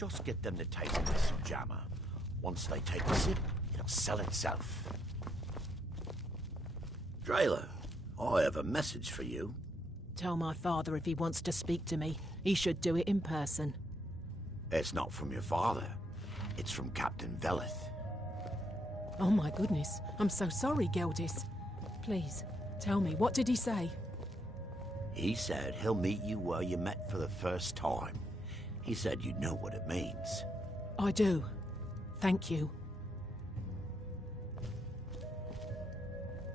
Just get them to taste the Sujamma. Once they take a sip, it'll sell itself. Drayler, I have a message for you. Tell my father if he wants to speak to me, he should do it in person. It's not from your father. It's from Captain Veleth. Oh my goodness, I'm so sorry, Geldis. Please, tell me, what did he say? He said he'll meet you where you met for the first time. He said you know what it means. I do. Thank you.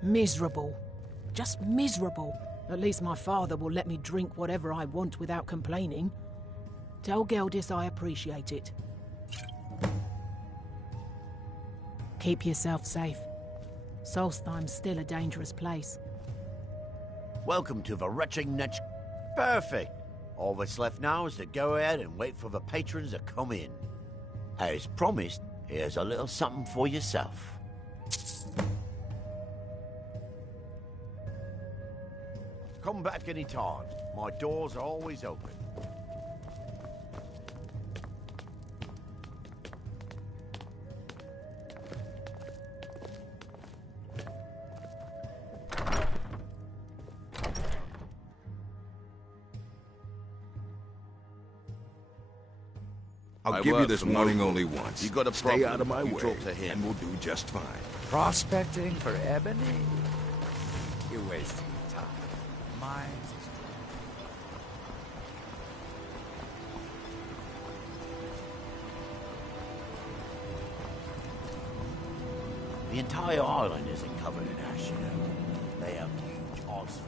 Miserable. Just miserable. At least my father will let me drink whatever I want without complaining. Tell Geldis I appreciate it. Keep yourself safe. Solstheim's still a dangerous place. Welcome to the wretching Netch. Perfect. All that's left now is to go ahead and wait for the patrons to come in. As promised, here's a little something for yourself. Come back anytime. My doors are always open. I'll give you this warning only once. You got a Stay problem, out of my you way, talk to him. and we'll do just fine. Prospecting for ebony? You're wasting time. Mine's is The entire island isn't covered in ash, you know. They have huge ice fields.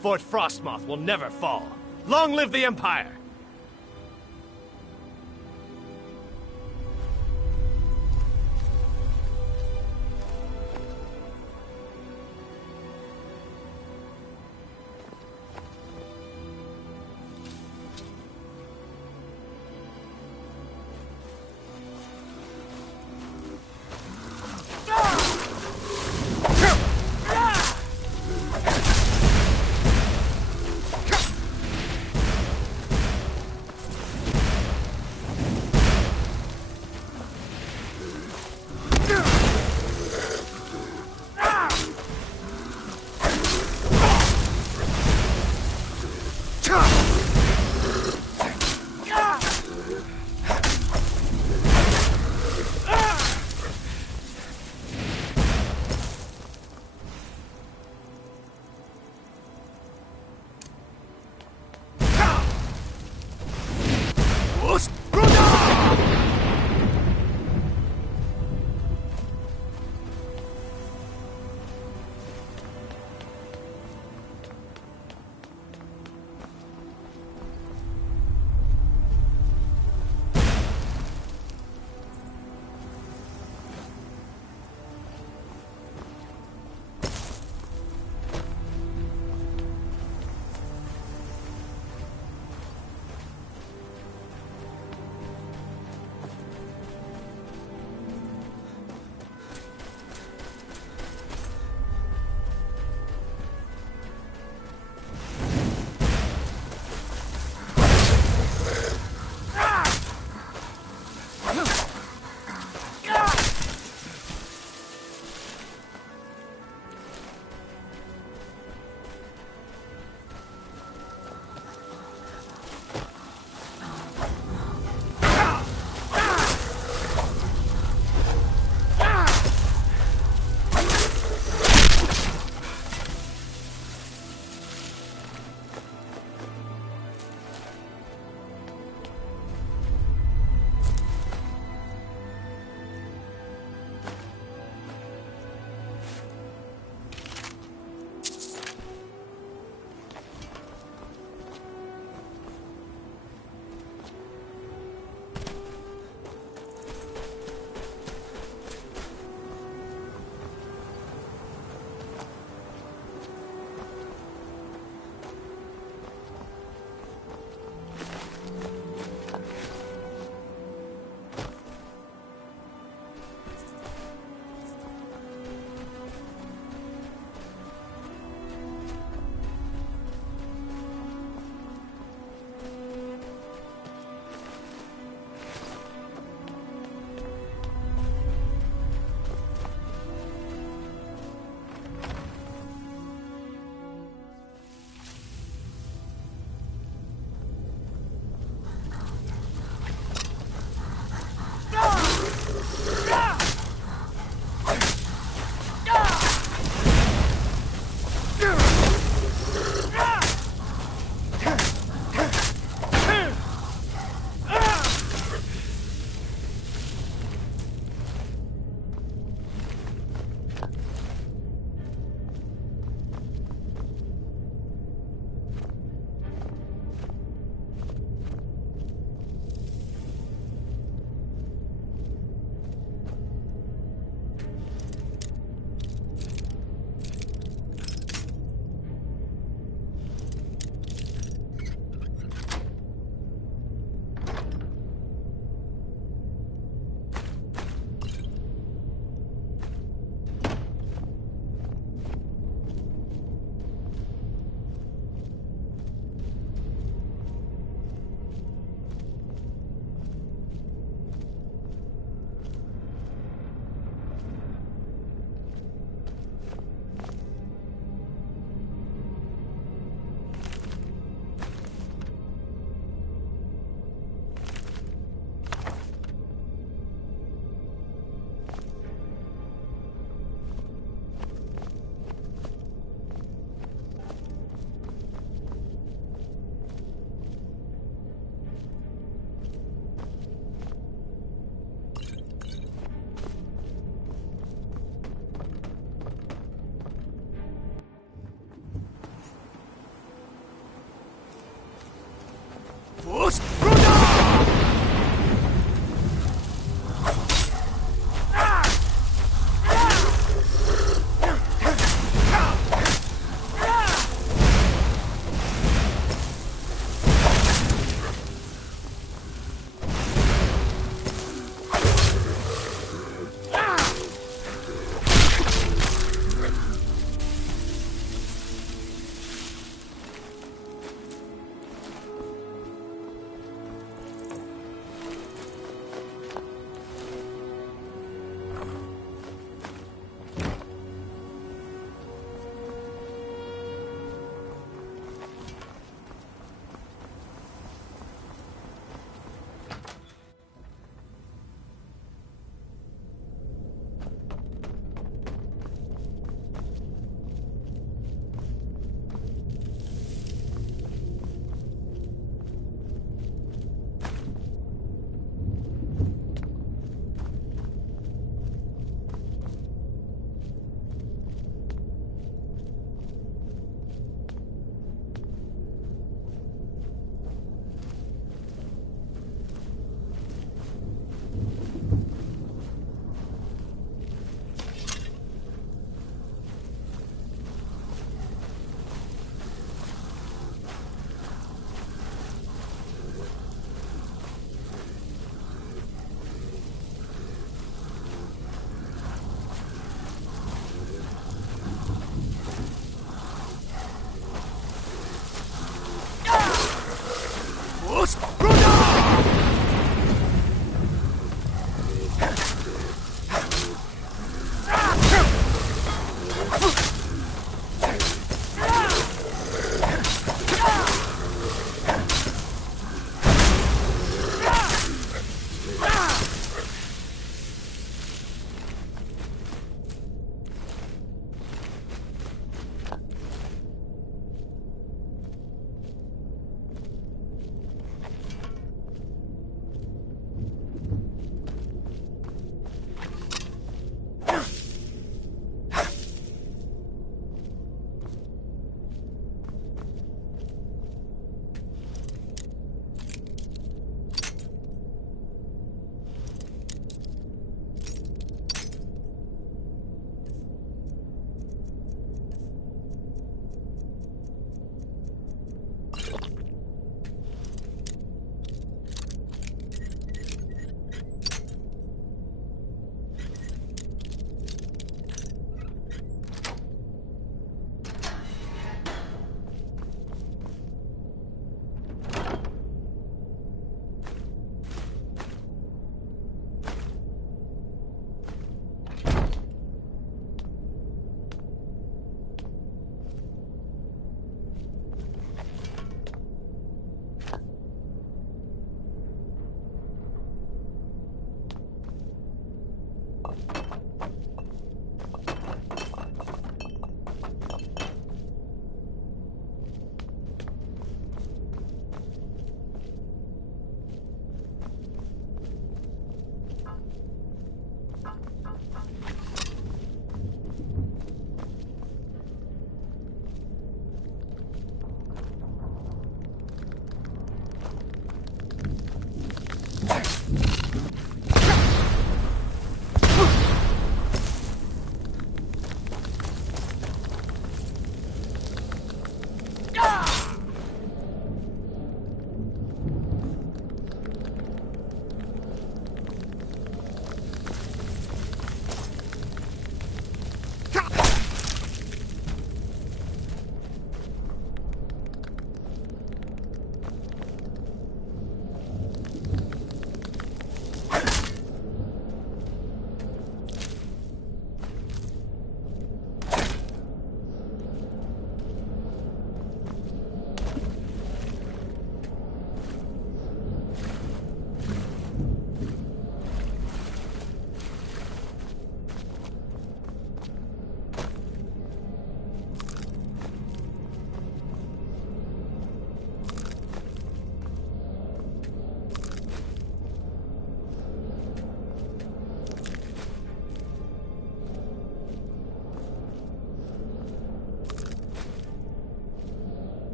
Fort Frostmoth will never fall. Long live the Empire!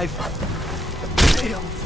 I've failed.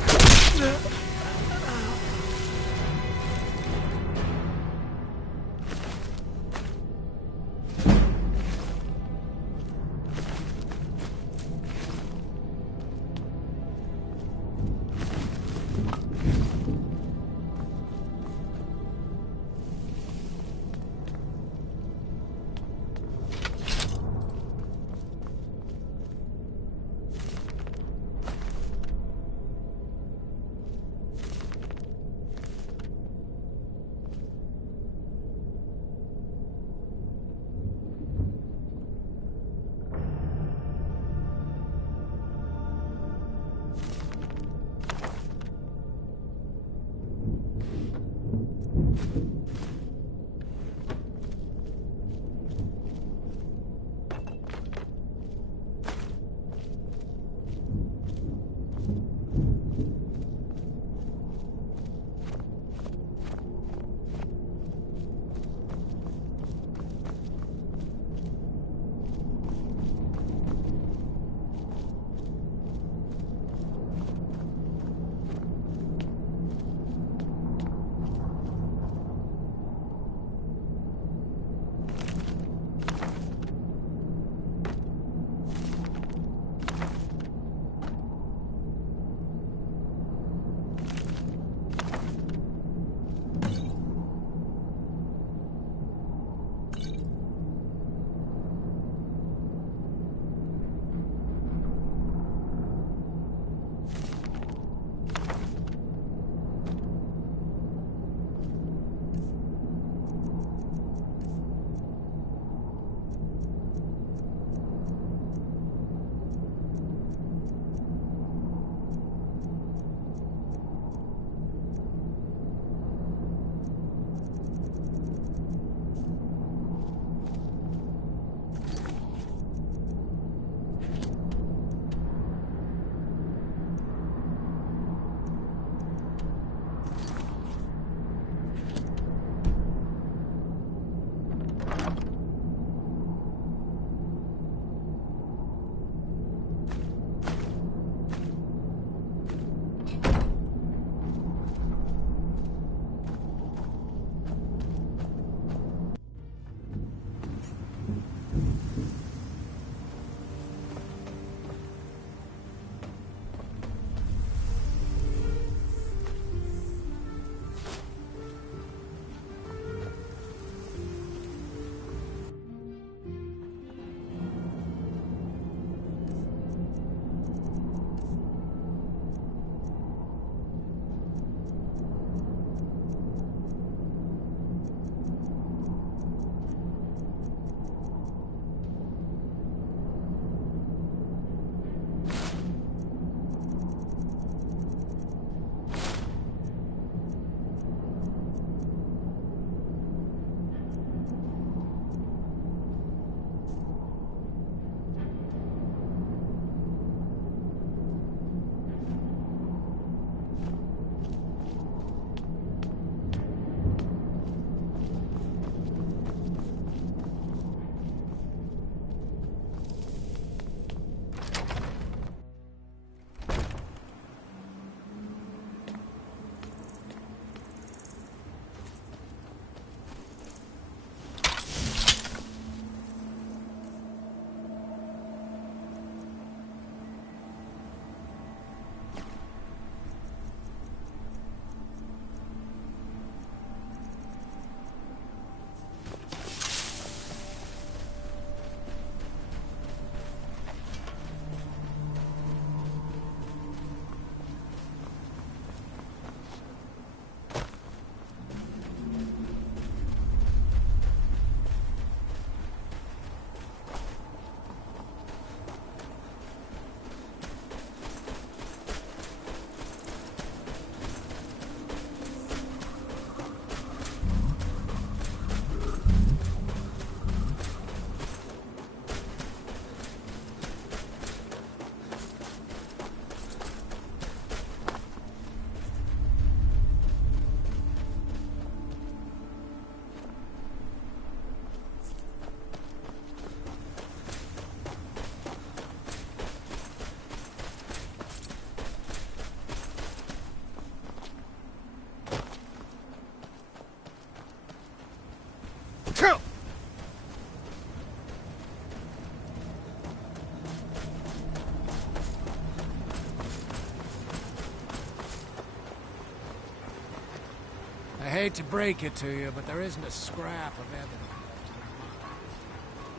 hate to break it to you, but there isn't a scrap of ebony.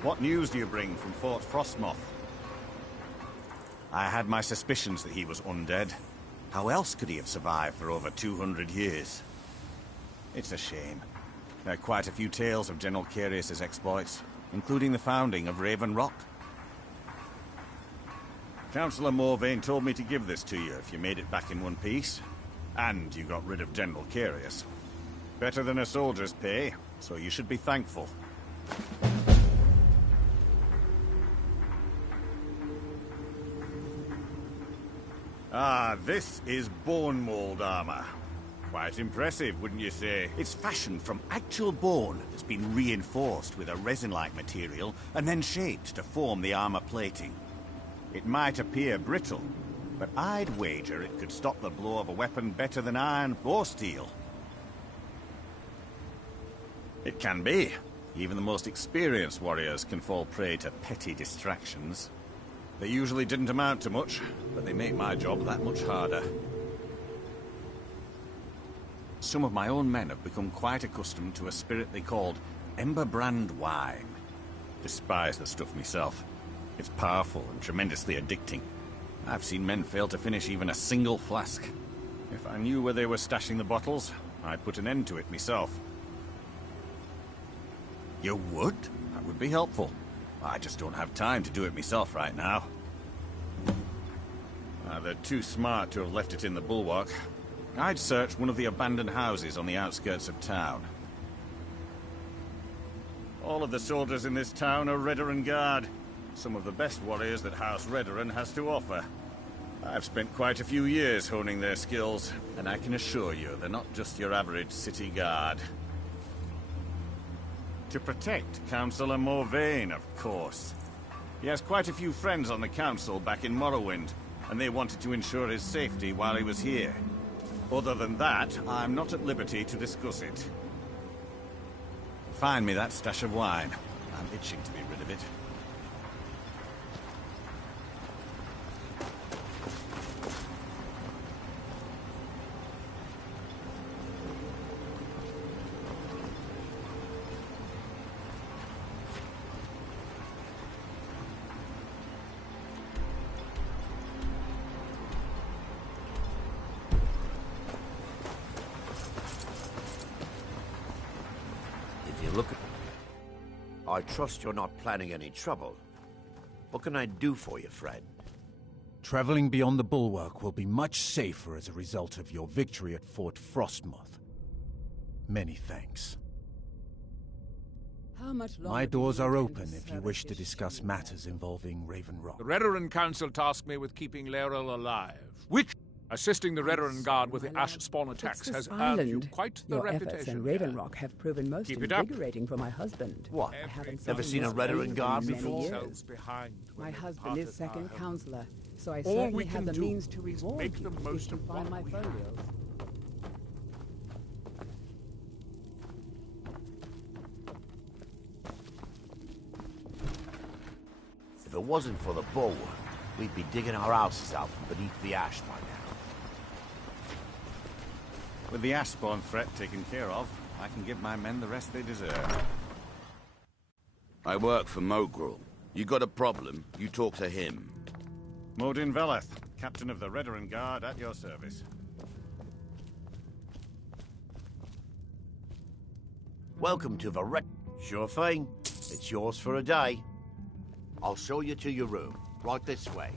What news do you bring from Fort Frostmoth? I had my suspicions that he was undead. How else could he have survived for over 200 years? It's a shame. There are quite a few tales of General Carius's exploits, including the founding of Raven Rock. Councillor Morvain told me to give this to you if you made it back in one piece. And you got rid of General Carius. Better than a soldier's pay, so you should be thankful. Ah, this is bone mold armor. Quite impressive, wouldn't you say? It's fashioned from actual bone that's been reinforced with a resin-like material and then shaped to form the armor plating. It might appear brittle, but I'd wager it could stop the blow of a weapon better than iron or steel. It can be. Even the most experienced warriors can fall prey to petty distractions. They usually didn't amount to much, but they make my job that much harder. Some of my own men have become quite accustomed to a spirit they called Emberbrand Wine. Despise the stuff myself. It's powerful and tremendously addicting. I've seen men fail to finish even a single flask. If I knew where they were stashing the bottles, I'd put an end to it myself. You would? That would be helpful. I just don't have time to do it myself right now. They're too smart to have left it in the bulwark. I'd search one of the abandoned houses on the outskirts of town. All of the soldiers in this town are Redoran Guard. Some of the best warriors that House Redoran has to offer. I've spent quite a few years honing their skills, and I can assure you they're not just your average city guard. To protect Councillor Morvain, of course. He has quite a few friends on the council back in Morrowind, and they wanted to ensure his safety while he was here. Other than that, I'm not at liberty to discuss it. Find me that stash of wine. I'm itching to be rid of it. I trust you're not planning any trouble. What can I do for you, friend? Traveling beyond the bulwark will be much safer as a result of your victory at Fort Frostmoth. Many thanks. My doors are open if you wish to discuss matters involving Raven Rock. The Redoran Council tasked me with keeping Laeral alive, which, assisting the Redoran Guard with the ash spawn attacks, has earned you quite the Your reputation. efforts in Raven Rock have proven most Keep it up. invigorating for my husband. What? I haven't Never seen a Redoran Guard before? My husband is second counselor, so I All certainly we have can the do means to is reward make you the most if you of find what my we folios. If it wasn't for the bulwark, we'd be digging our houses out from beneath the ash by now. With the ash spawn threat taken care of, I can give my men the rest they deserve. I work for Mogrul. You got a problem, you talk to him. Modin Veleth, captain of the Redoran Guard, at your service. Welcome to the Sure thing. It's yours for a day. I'll show you to your room. Right this way.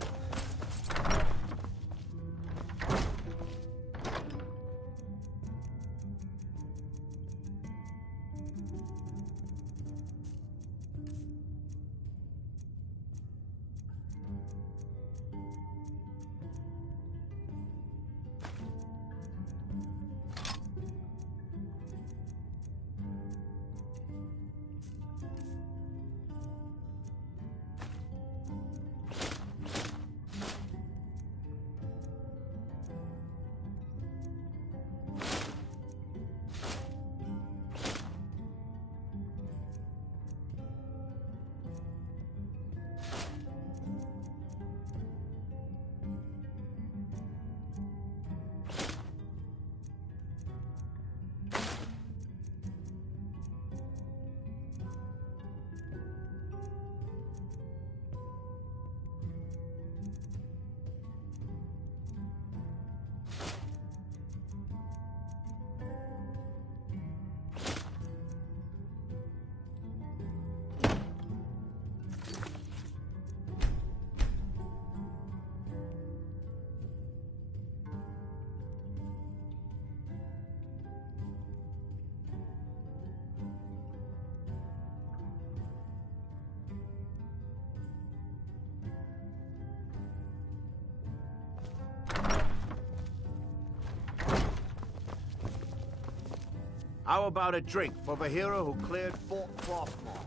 How about a drink for the hero who cleared Fort Frostmoth?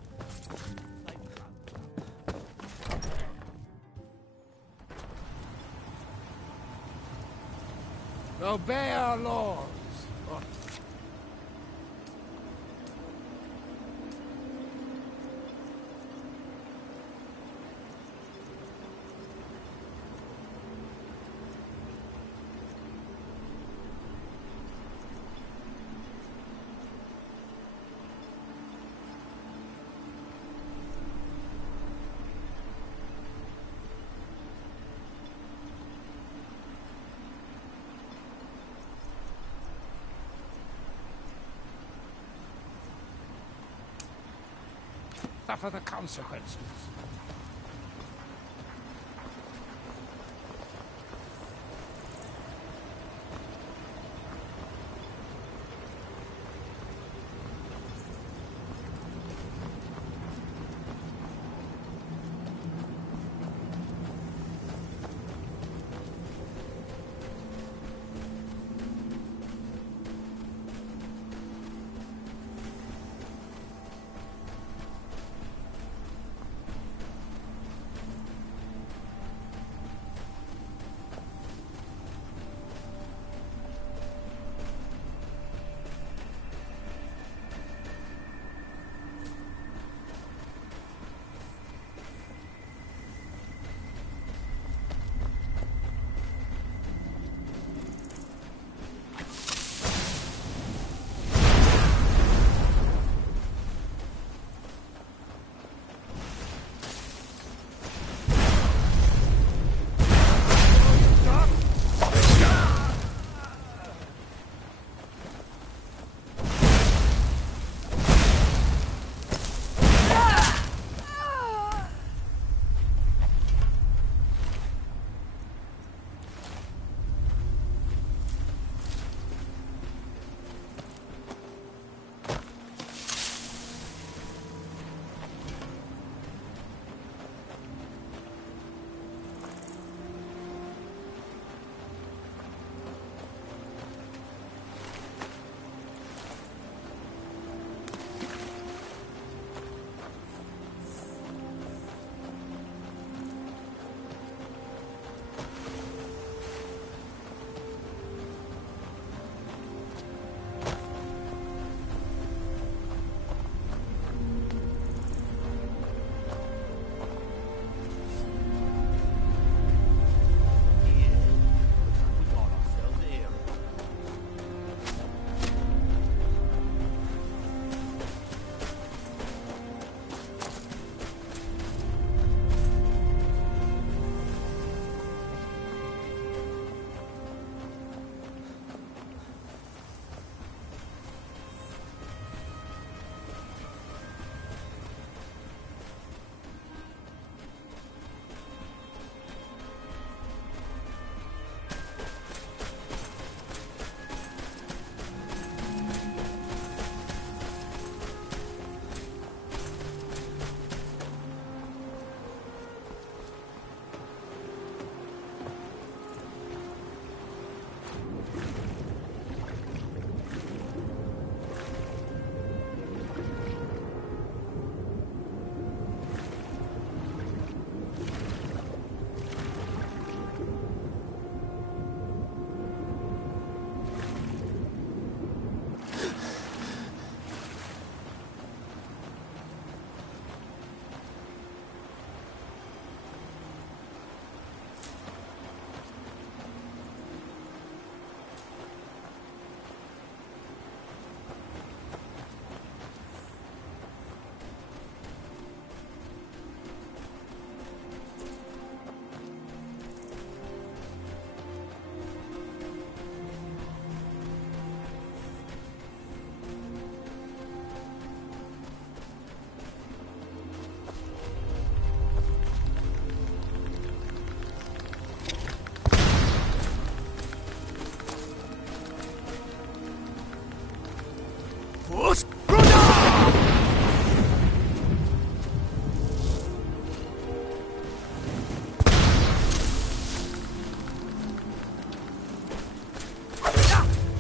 Obey our laws. Suffer the consequences.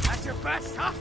That's your best, huh?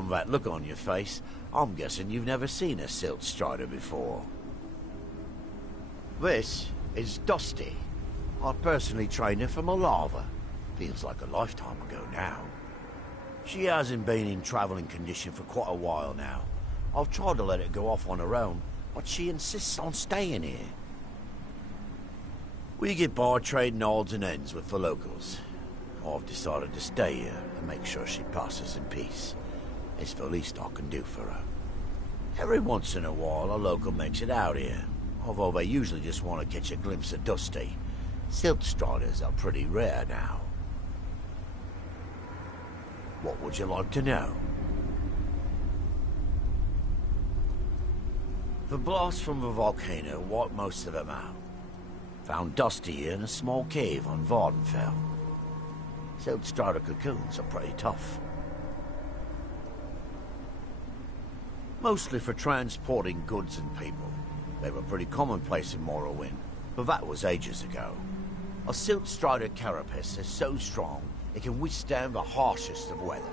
From that look on your face, I'm guessing you've never seen a silt strider before. This is Dusty. I personally trained her from a lava. Feels like a lifetime ago now. She hasn't been in traveling condition for quite a while now. I've tried to let her go off on her own, but she insists on staying here. We get by trading odds and ends with the locals. I've decided to stay here and make sure she passes in peace. It's the least I can do for her. Every once in a while, a local makes it out here, although they usually just want to catch a glimpse of Dusty. Silt striders are pretty rare now. What would you like to know? The blast from the volcano wiped most of them out. Found Dusty in a small cave on Vardenfell. Silt strider cocoons are pretty tough. Mostly for transporting goods and people. They were pretty commonplace in Morrowind, but that was ages ago. A silt strider carapace is so strong it can withstand the harshest of weather.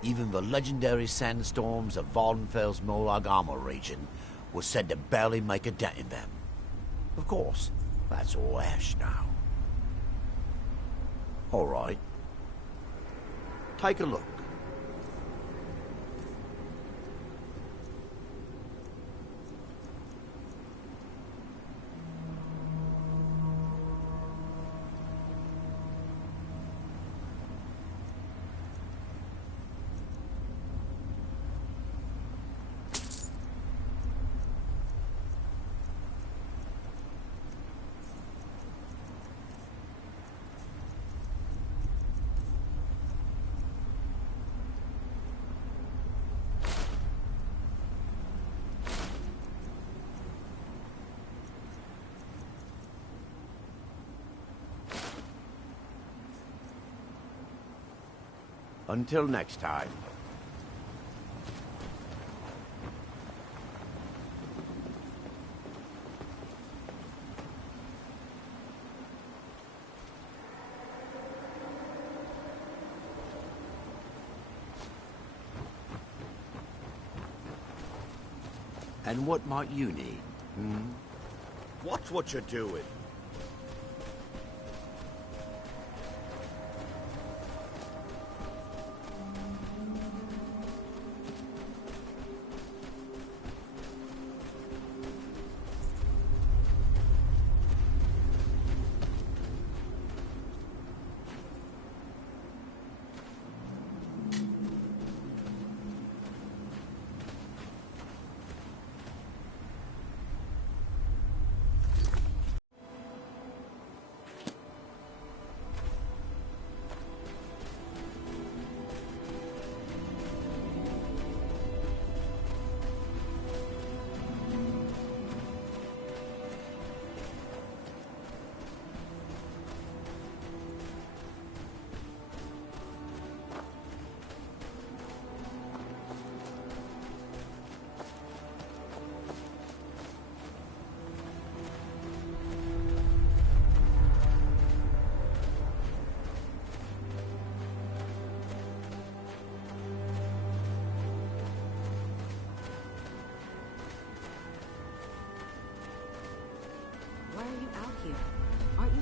Even the legendary sandstorms of Vardenfell's Molag Armor region were said to barely make a dent in them. Of course, that's all ash now. All right. Take a look. Until next time. And what might you need? Watch what you're doing.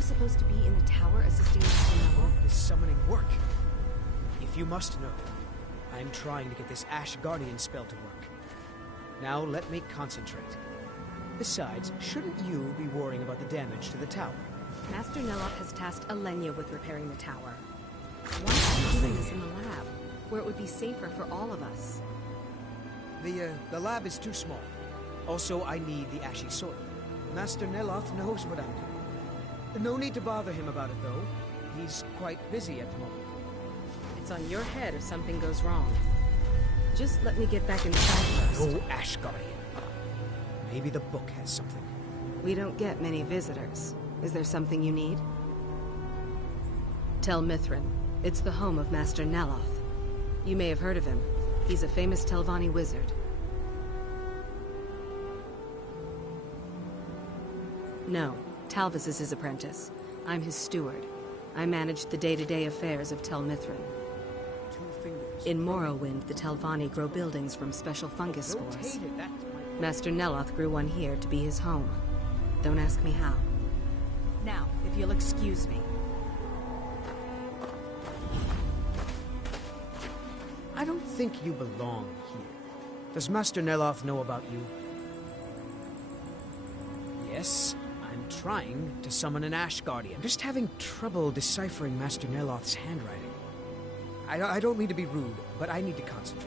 Supposed to be in the tower assisting Sujamma? This summoning work. If you must know, I am trying to get this Ash Guardian spell to work. Now let me concentrate. Besides, shouldn't you be worrying about the damage to the tower? Master Neloth has tasked Alenia with repairing the tower. Why are you doing this in the lab, where it would be safer for all of us? The lab is too small. Also, I need the ashy soil. Master Neloth knows what I'm doing. No need to bother him about it, though. He's quite busy at the moment. It's on your head if something goes wrong. Just let me get back inside first. No Ash Guardian. Maybe the book has something. We don't get many visitors. Is there something you need? Tel Mithrin. It's the home of Master Neloth. You may have heard of him. He's a famous Telvanni wizard. No. Talvis is his apprentice. I'm his steward. I manage the day-to-day affairs of Tel Mithrin. 2 fingers. In Morrowind, the Telvanni grow buildings from special fungus spores. Master Neloth grew one here to be his home. Don't ask me how. Now, if you'll excuse me. I don't think you belong here. Does Master Neloth know about you? Yes, I'm trying to summon an Ash Guardian. I'm just having trouble deciphering Master Neloth's handwriting. I don't mean to be rude, but I need to concentrate.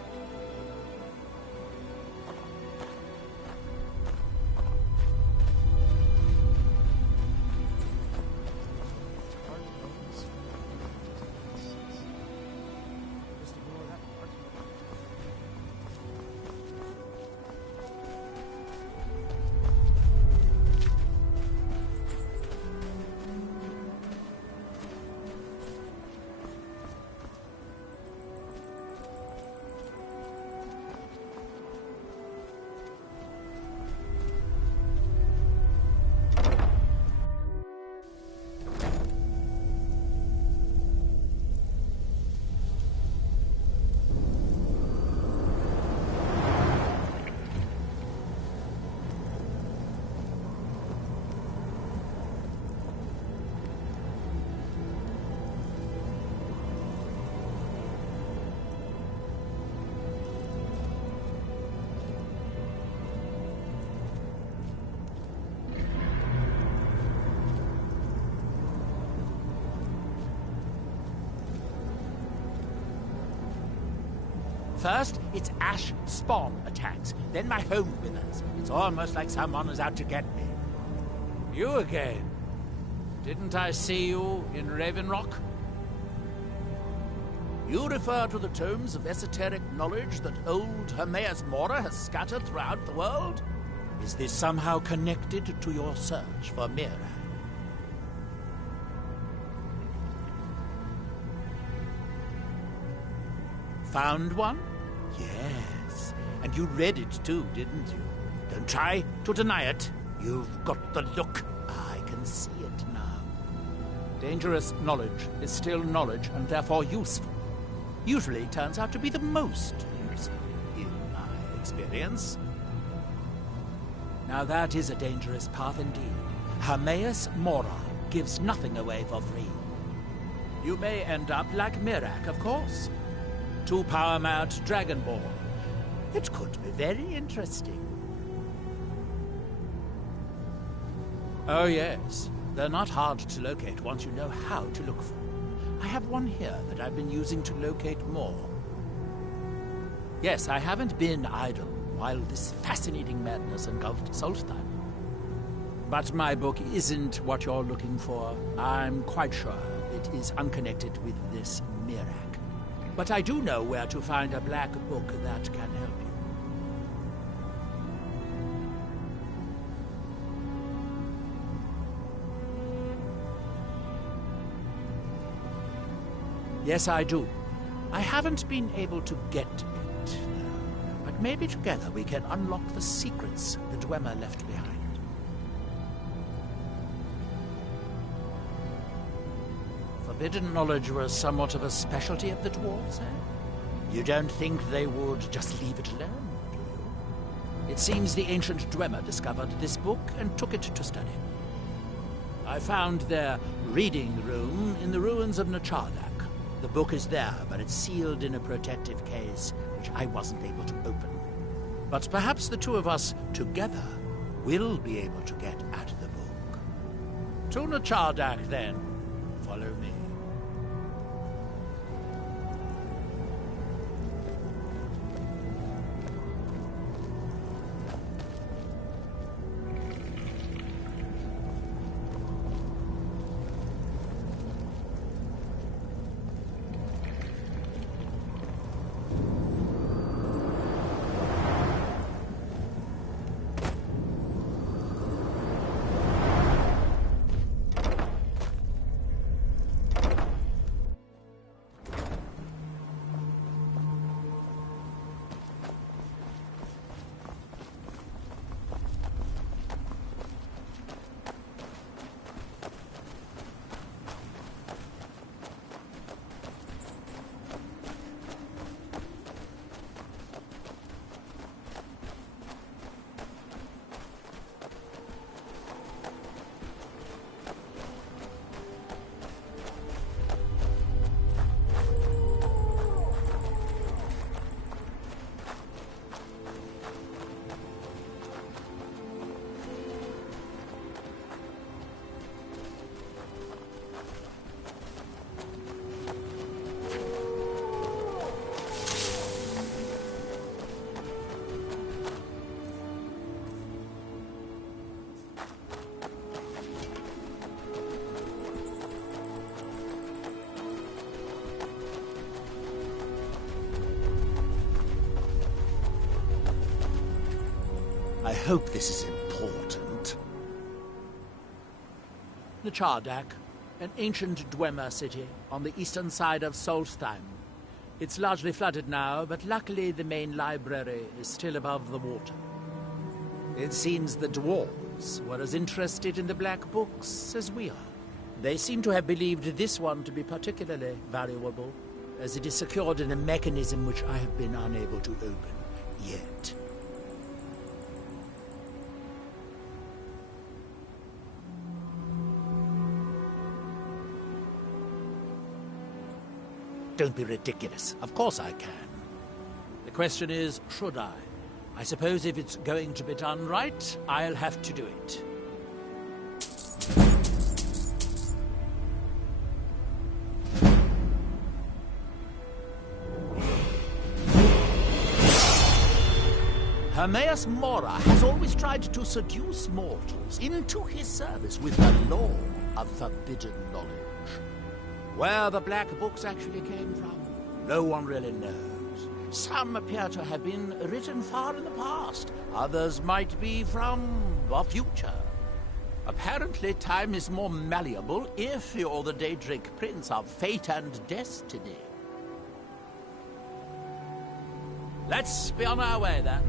First, it's ash spawn attacks, then my home withers. It's almost like someone is out to get me. You again? Didn't I see you in Raven Rock? You refer to the tomes of esoteric knowledge that old Hermaeus Mora has scattered throughout the world? Is this somehow connected to your search for Mira? Found one? Yes. And you read it too, didn't you? Don't try to deny it. You've got the look. I can see it now. Dangerous knowledge is still knowledge and therefore useful. Usually turns out to be the most useful, in my experience. Now that is a dangerous path indeed. Hermaeus Mora gives nothing away for free. You may end up like Mirak, of course. Too power-mad Dragonborn. It could be very interesting. Oh yes, they're not hard to locate once you know how to look for them. I have one here that I've been using to locate more. Yes, I haven't been idle while this fascinating madness engulfed Solstheim. But my book isn't what you're looking for. I'm quite sure it is unconnected with this Mirak. But I do know where to find a black book that can help you. Yes, I do. I haven't been able to get it, though. But maybe together we can unlock the secrets the Dwemer left behind. Forbidden knowledge was somewhat of a specialty of the dwarves, eh? You don't think they would just leave it alone, do you? It seems the ancient Dwemer discovered this book and took it to study. I found their reading room in the ruins of Nachardak. The book is there, but it's sealed in a protective case, which I wasn't able to open. But perhaps the two of us, together, will be able to get at the book. To Nachardak, then. Follow me. I hope this is important. The Chardak, an ancient Dwemer city on the eastern side of Solstheim. It's largely flooded now, but luckily the main library is still above the water. It seems the dwarves were as interested in the Black Books as we are. They seem to have believed this one to be particularly valuable, as it is secured in a mechanism which I have been unable to open yet. Don't be ridiculous. Of course I can. The question is, should I? I suppose if it's going to be done right, I'll have to do it. Hermaeus Mora has always tried to seduce mortals into his service with the lore of forbidden knowledge. Where the Black Books actually came from, no one really knows. Some appear to have been written far in the past. Others might be from the future. Apparently, time is more malleable if you're the Daedric Prince of Fate and Destiny. Let's be on our way, then.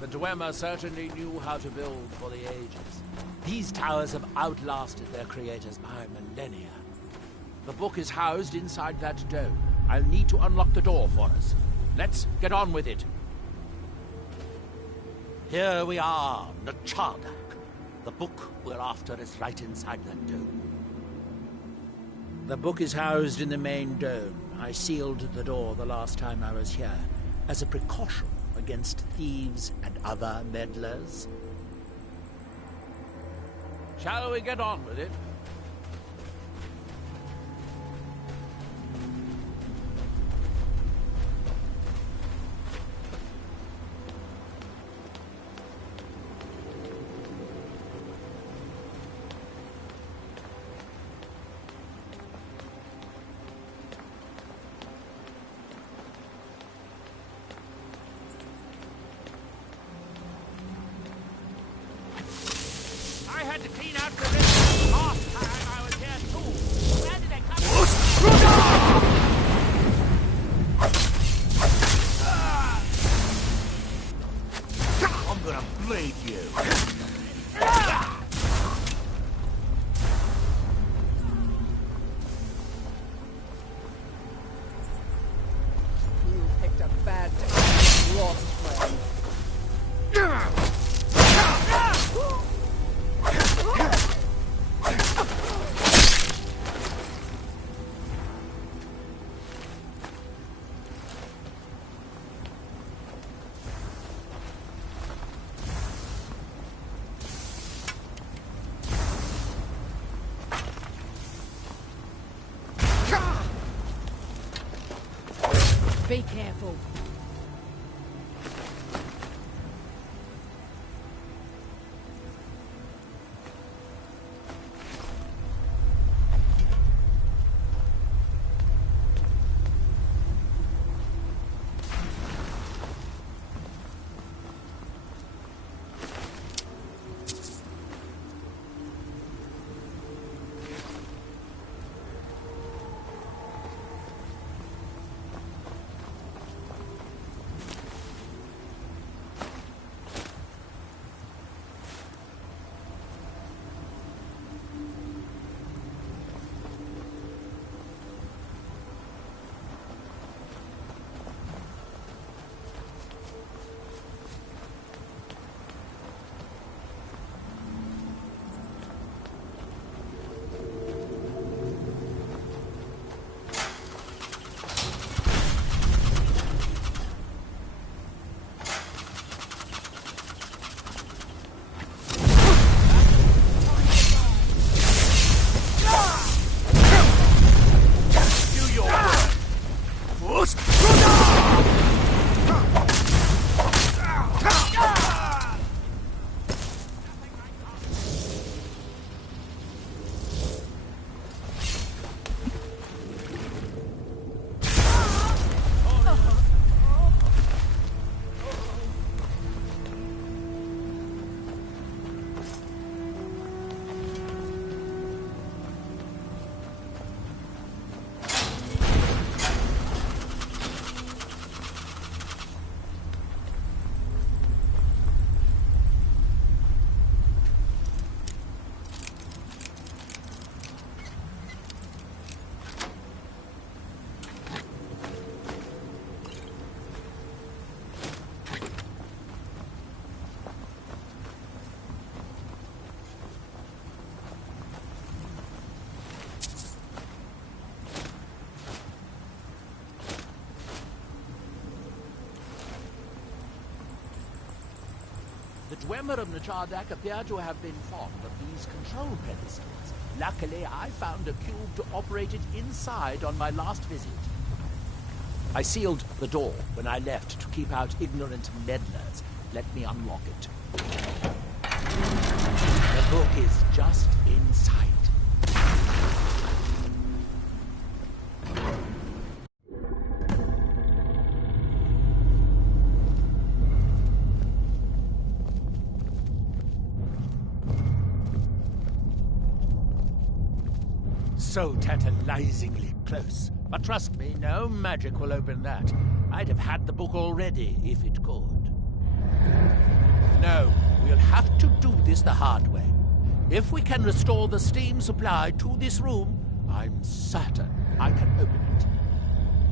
The Dwemer certainly knew how to build for the ages. These towers have outlasted their creators by millennia. The book is housed inside that dome. I'll need to unlock the door for us. Let's get on with it. Here we are, the Chardak. The book we're after is right inside that dome. The book is housed in the main dome. I sealed the door the last time I was here, as a precaution against thieves and other meddlers. Shall we get on with it? Be careful. The Dwemer of Nachardak appear to have been fond of these control pedestals. Luckily, I found a cube to operate it inside on my last visit. I sealed the door when I left to keep out ignorant meddlers. Let me unlock it. The book is just inside. So tantalizingly close. But trust me, no magic will open that. I'd have had the book already if it could. No, we'll have to do this the hard way. If we can restore the steam supply to this room, I'm certain I can open it.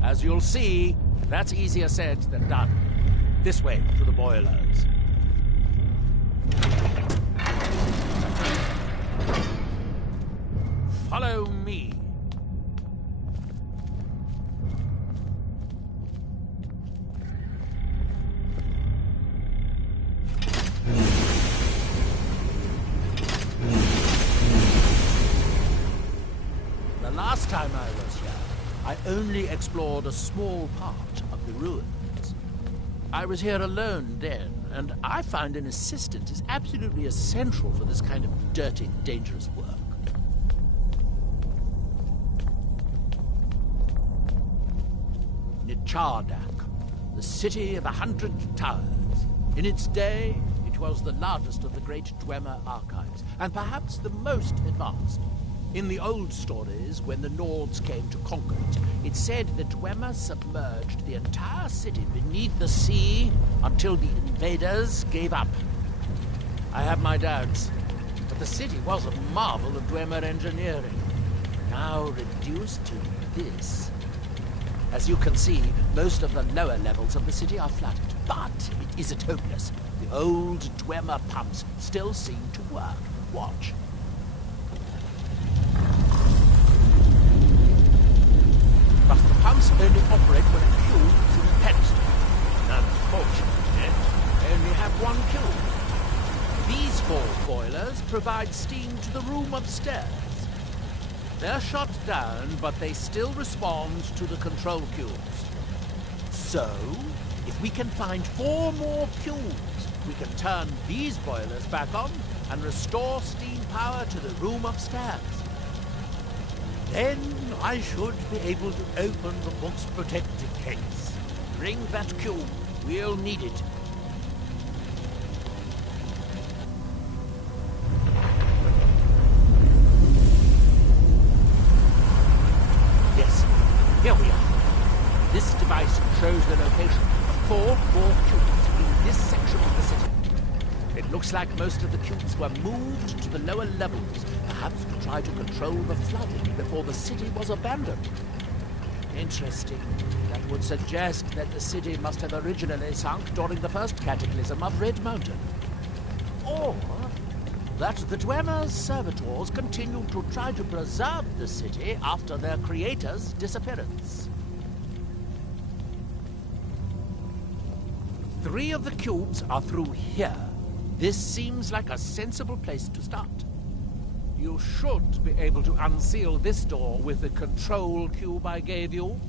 As you'll see, that's easier said than done. This way to the boilers. Follow me. The last time I was here, I only explored a small part of the ruins. I was here alone then, and I find an assistant is absolutely essential for this kind of dirty, dangerous work. Nachardak, the city of 100 towers. In its day, it was the largest of the great Dwemer archives, and perhaps the most advanced. In the old stories, when the Nords came to conquer it, it said the Dwemer submerged the entire city beneath the sea until the invaders gave up. I have my doubts, but the city was a marvel of Dwemer engineering, now reduced to this. As you can see, most of the lower levels of the city are flooded, but it isn't hopeless. The old Dwemer pumps still seem to work. Watch. But the pumps only operate when a cube is in the pedestal. Unfortunately, they only have one cube. These 4 boilers provide steam to the room upstairs. They're shut down, but they still respond to the control cubes. So, if we can find 4 more cubes, we can turn these boilers back on and restore steam power to the room upstairs. Then I should be able to open the book's protected case. Bring that cube. We'll need it. Yes, here we are. This device shows the location of 4 more cubes in this section of the city. It looks like most of the cubes were moved to the lower levels, perhaps to try to control the flooding before the city was abandoned. Interesting. That would suggest that the city must have originally sunk during the first cataclysm of Red Mountain. Or that the Dwemer's servitors continued to try to preserve the city after their creator's disappearance. 3 of the cubes are through here. This seems like a sensible place to start. You should be able to unseal this door with the control cube I gave you.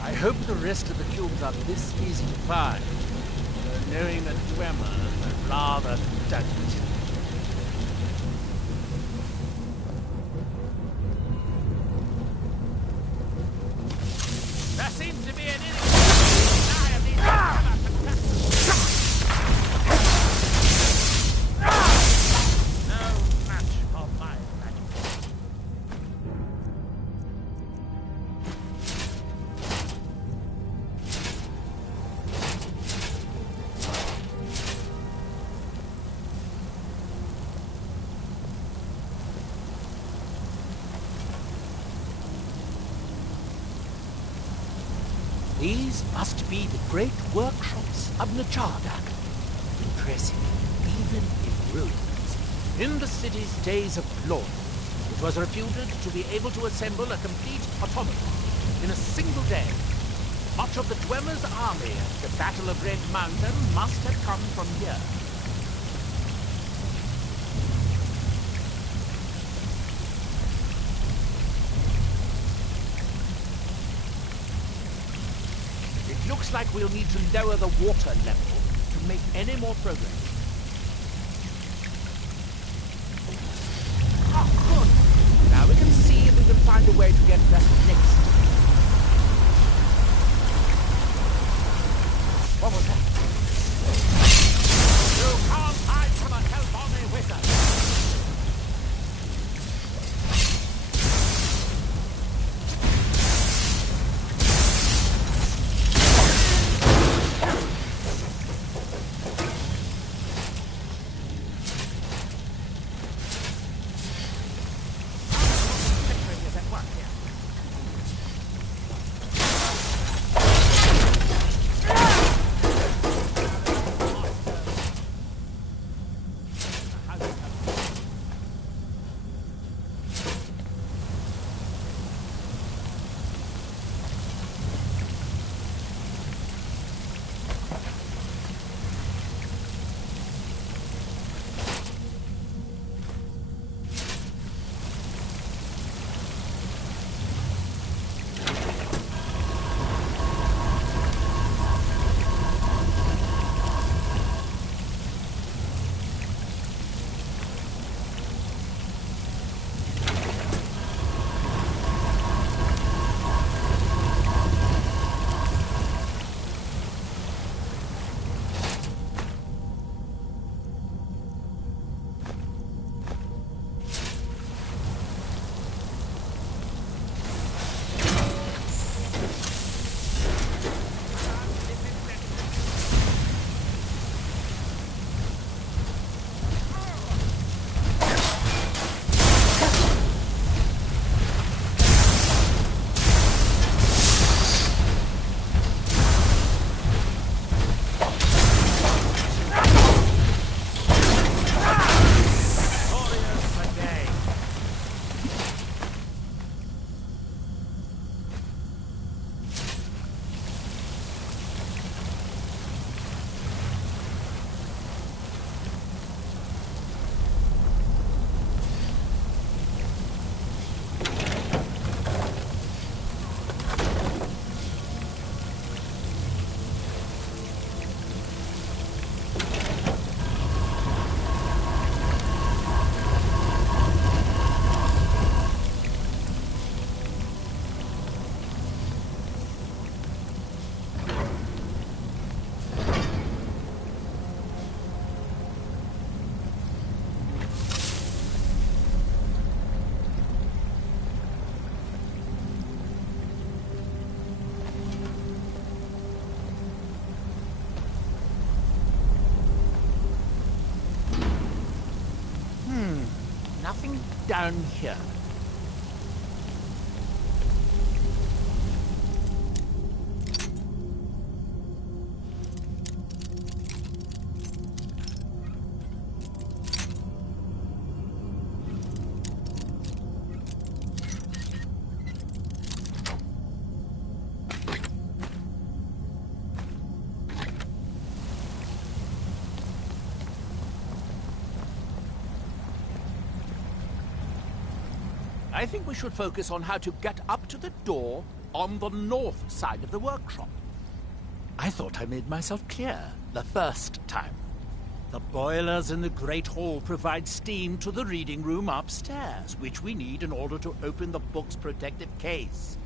I hope the rest of the cubes are this easy to find. Knowing that Dwemer, I'd rather don't. There seems to be an enemy of these. No match for my magic. These must be the great workshops of Nachardak. Impressive, even in ruins. In the city's days of glory, it was reputed to be able to assemble a complete automaton in a single day. Much of the Dwemer's army at the Battle of Red Mountain must have come from here. Looks like we'll need to lower the water level to make any more progress. Oh, good. Now we can see if we can find a way to get that next. What was that? You can't hide from a Hellbonny wizard. down here. I think we should focus on how to get up to the door on the north side of the workshop. I thought I made myself clear the first time. The boilers in the Great Hall provide steam to the reading room upstairs, which we need in order to open the book's protective case.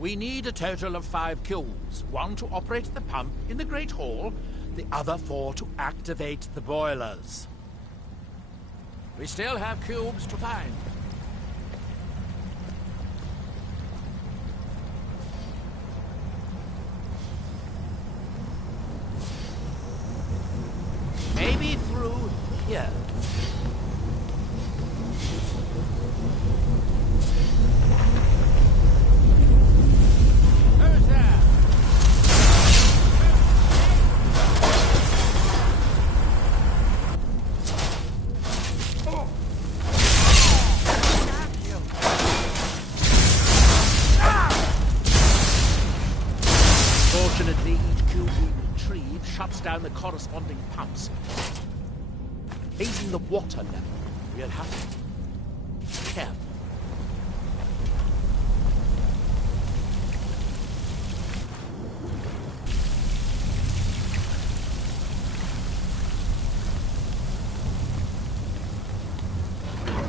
We need a total of 5 kilns, 1 to operate the pump in the Great Hall, the other 4 to activate the boilers. We still have cubes to find. Maybe through here. Who's there? Fortunately, each cube we retrieve shuts down the corresponding pumps. Raising the water level, we'll have to be careful.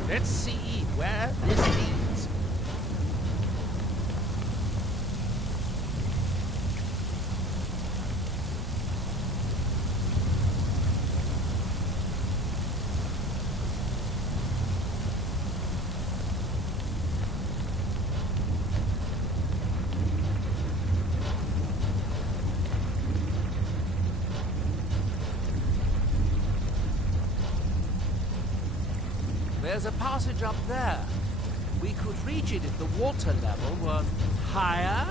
Let's see where this leads. There's a passage up there. We could reach it if the water level was higher.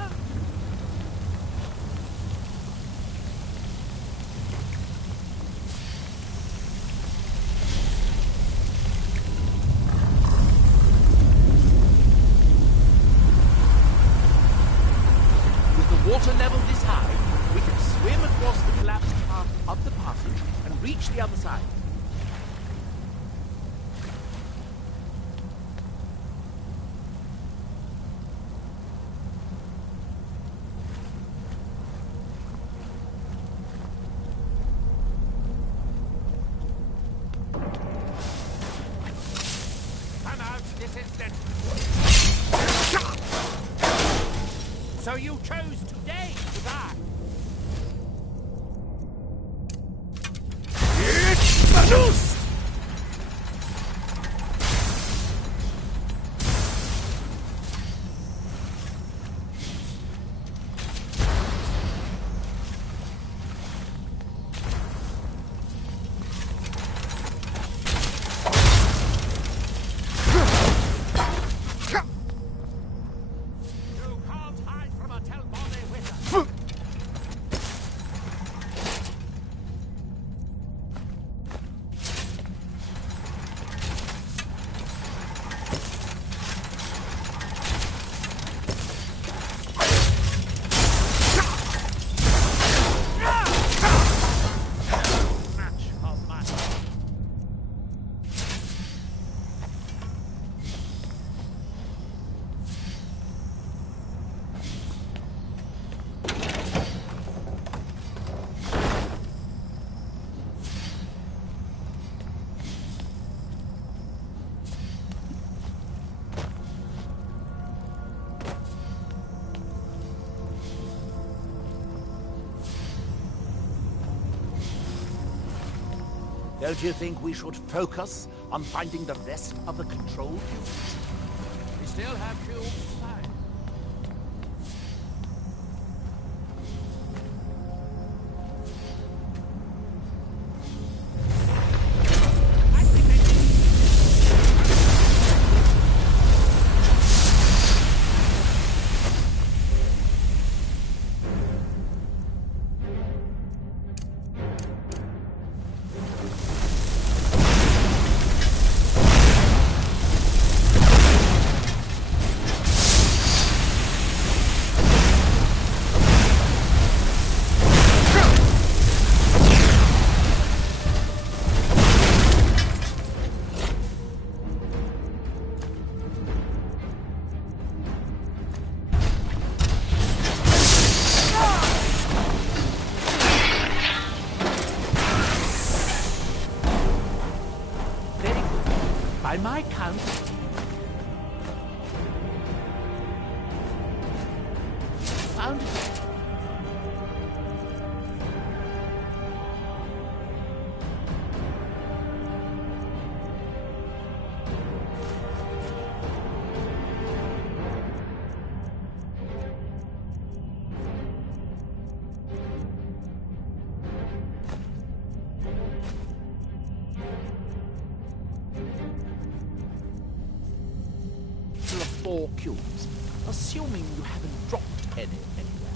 With the water level this high, we can swim across the collapsed part of the passage and reach the other side. So you chose today to die. It's the noose! Don't you think we should focus on finding the rest of the control cubes? We still have cubes to find. By my count... Found it. Four cubes, assuming you haven't dropped any anywhere.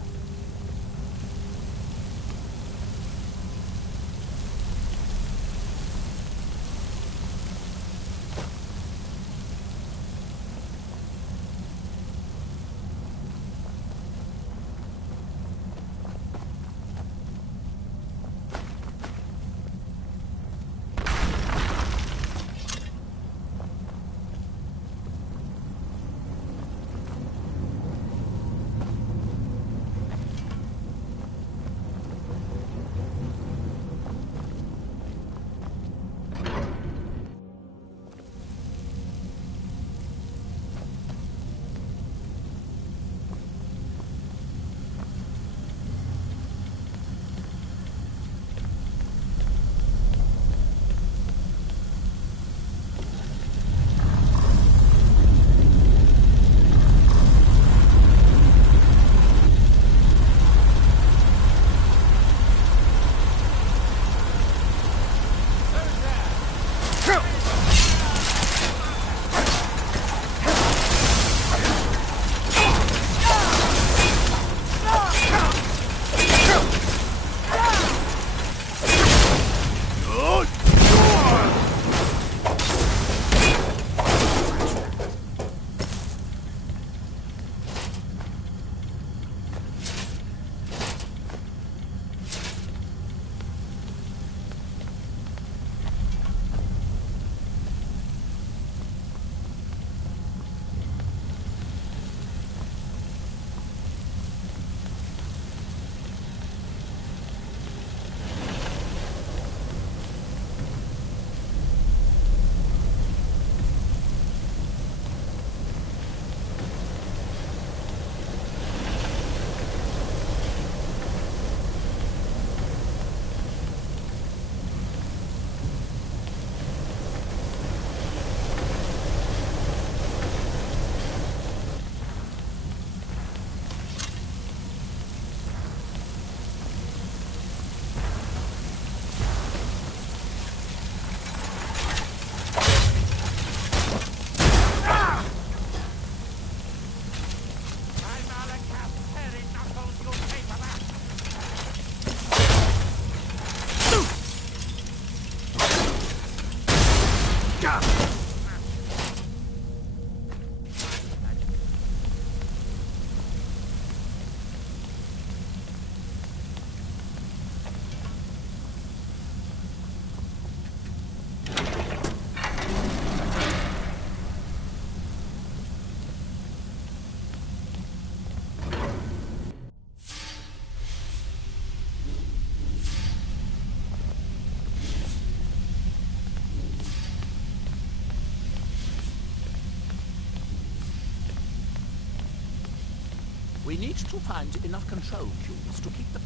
We need to find enough control cubes to keep the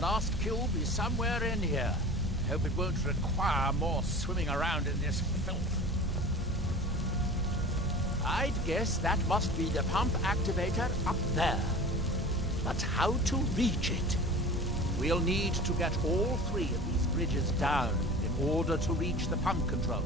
last cube is somewhere in here. I hope it won't require more swimming around in this filth. I'd guess that must be the pump activator up there. But how to reach it? We'll need to get all three of these bridges down in order to reach the pump control.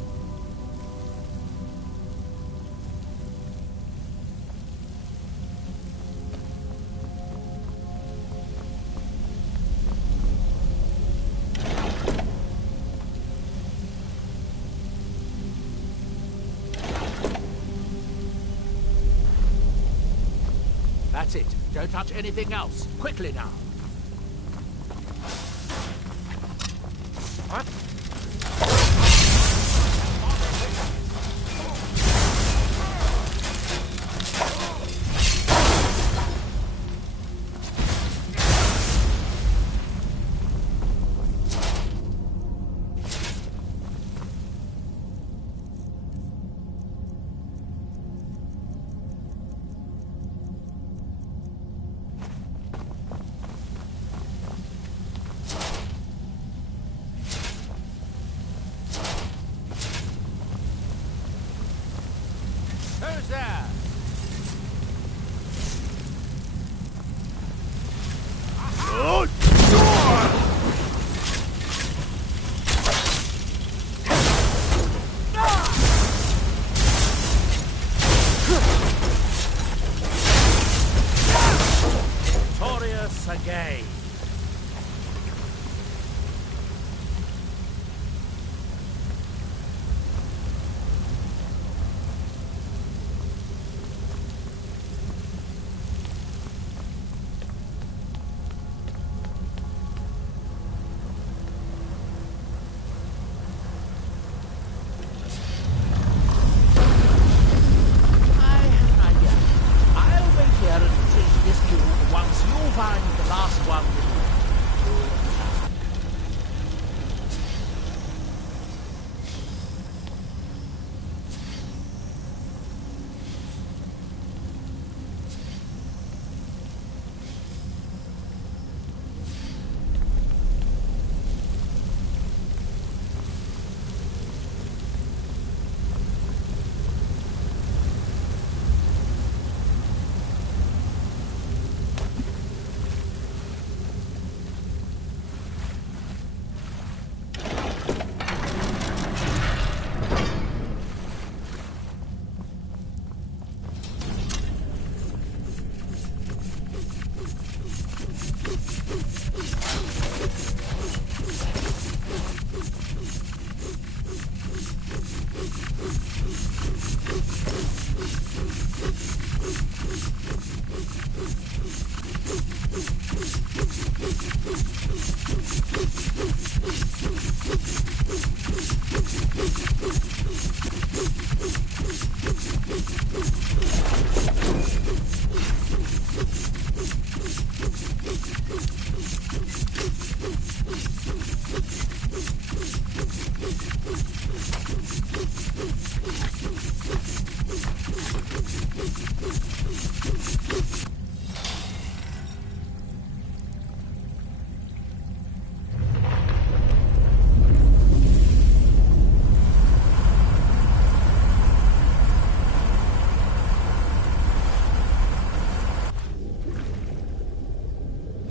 That's it. Don't touch anything else. Quickly now. What? once again.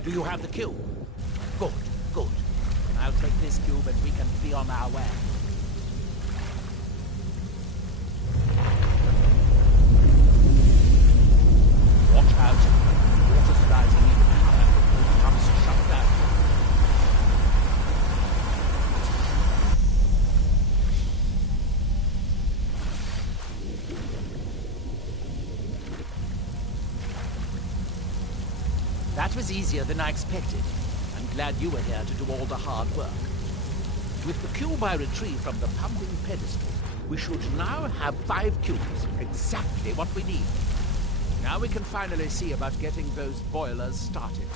Do you have the cube? Good, good. I'll take this cube and we can be on our way. Watch out. Water's rising even higher before it becomes shut down. That was easier than I expected. I'm glad you were here to do all the hard work. With the cube I retrieved from the pumping pedestal, we should now have 5 cubes, exactly what we need. Now we can finally see about getting those boilers started.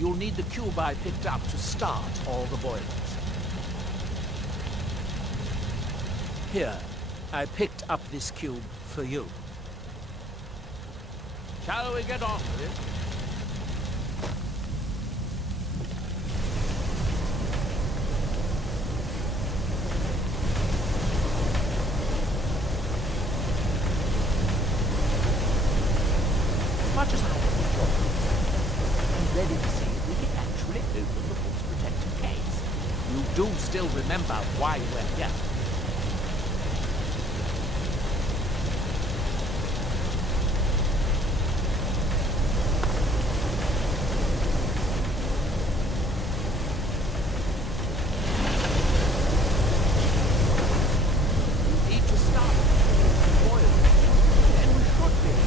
You'll need the cube I picked up to start all the boilers. Here, I picked up this cube for you. Shall we get on with it? As much as I I'm ready to see if we can actually open the force protected case. You do still remember why we're here. You need to start boiling. Then we should be able to open it.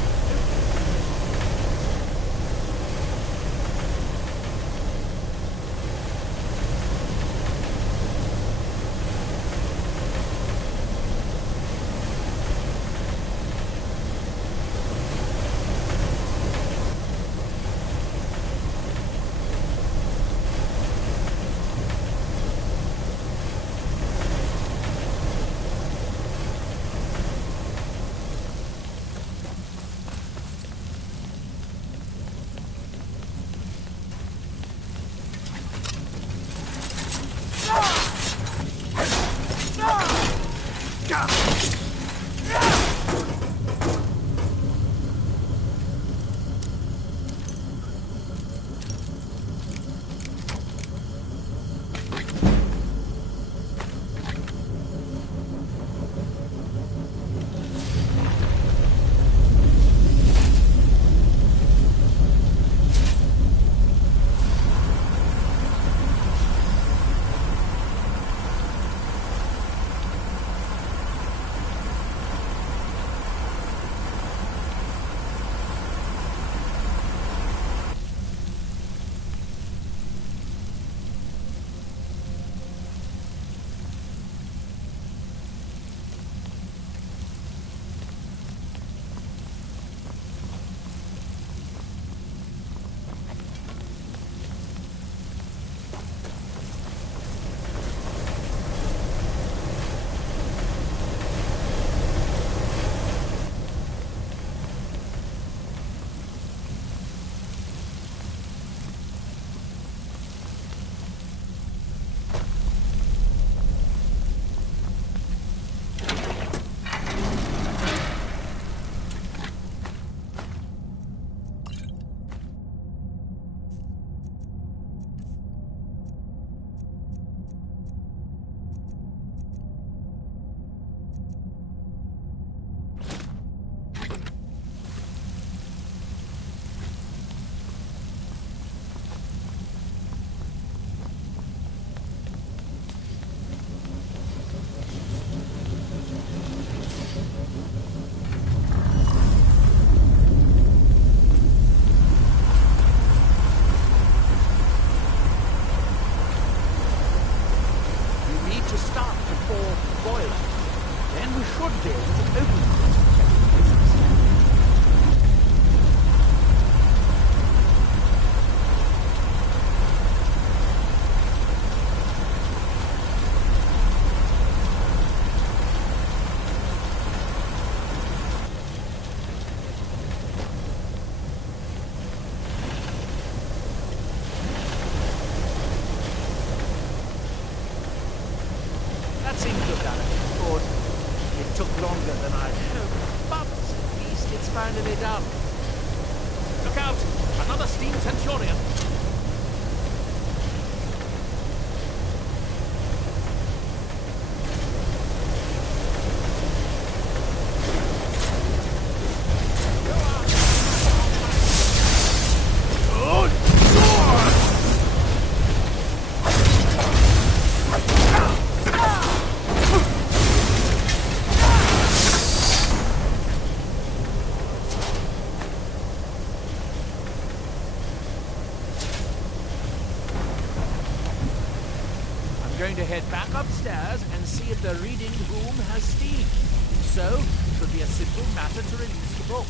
That seemed to have done it. Or it took longer than I'd hoped, but at least it's finally done. Look out! Another steam Centurion! I'm going to head back upstairs and see if the reading room has steam. So, it should be a simple matter to release the book.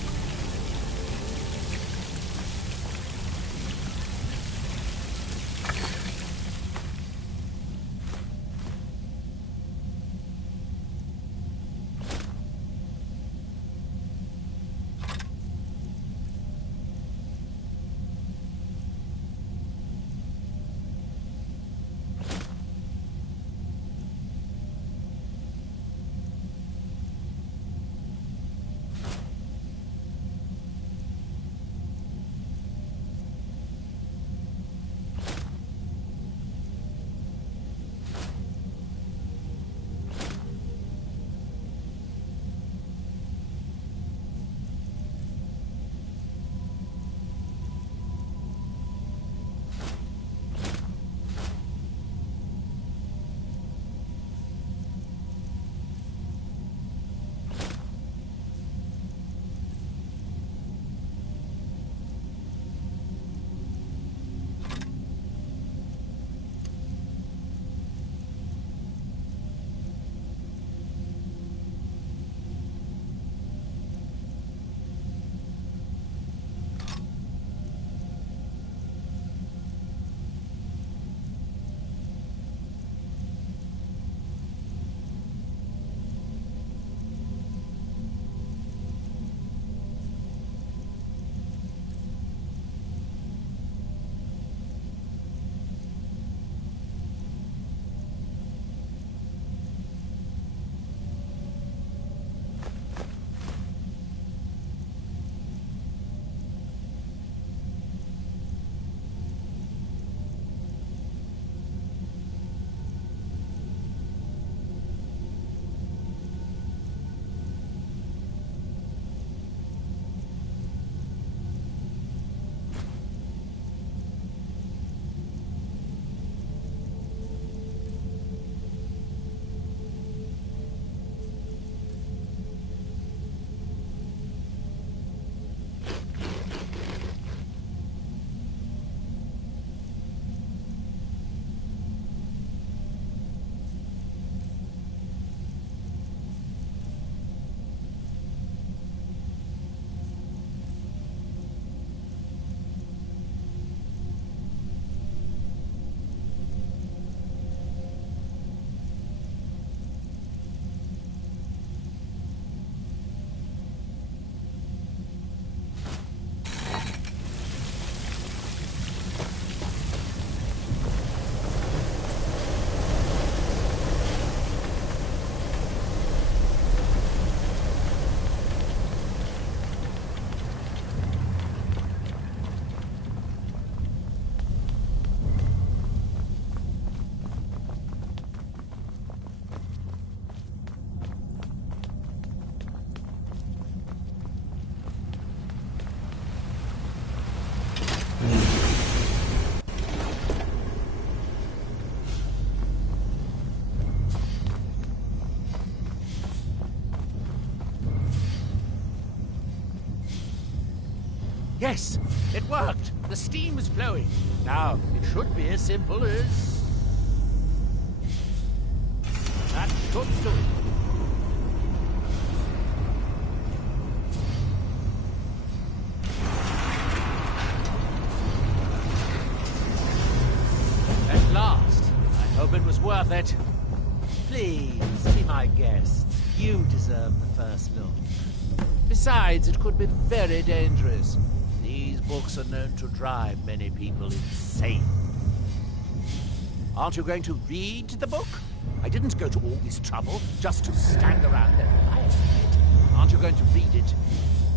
Yes, it worked. The steam is flowing. Now, it should be as simple as... That should do it. worth it. Please, be my guest. You deserve the first look. Besides, it could be very dangerous. These books are known to drive many people insane. Aren't you going to read the book? I didn't go to all this trouble just to stand around and admire it. Aren't you going to read it?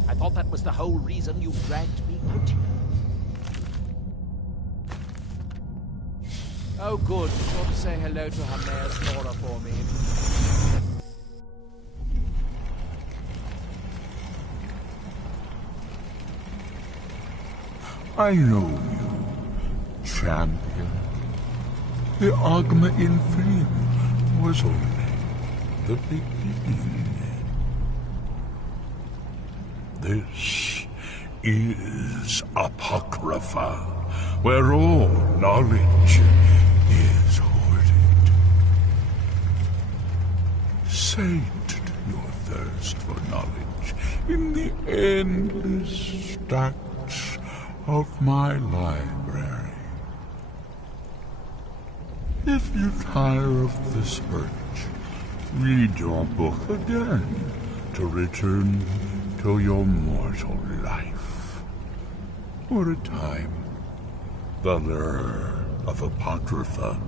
I thought that was the whole reason you dragged me out here. Oh, good. You ought to say hello to Haknir's Laura for me. I know you, champion. The Ogma in Fame was only the beginning. This is Apocrypha, where all knowledge is hoarded. Sate your thirst for knowledge in the endless stacks of my library. If you tire of the search, read your book again to return to your mortal life. For a time, the lure of Apocrypha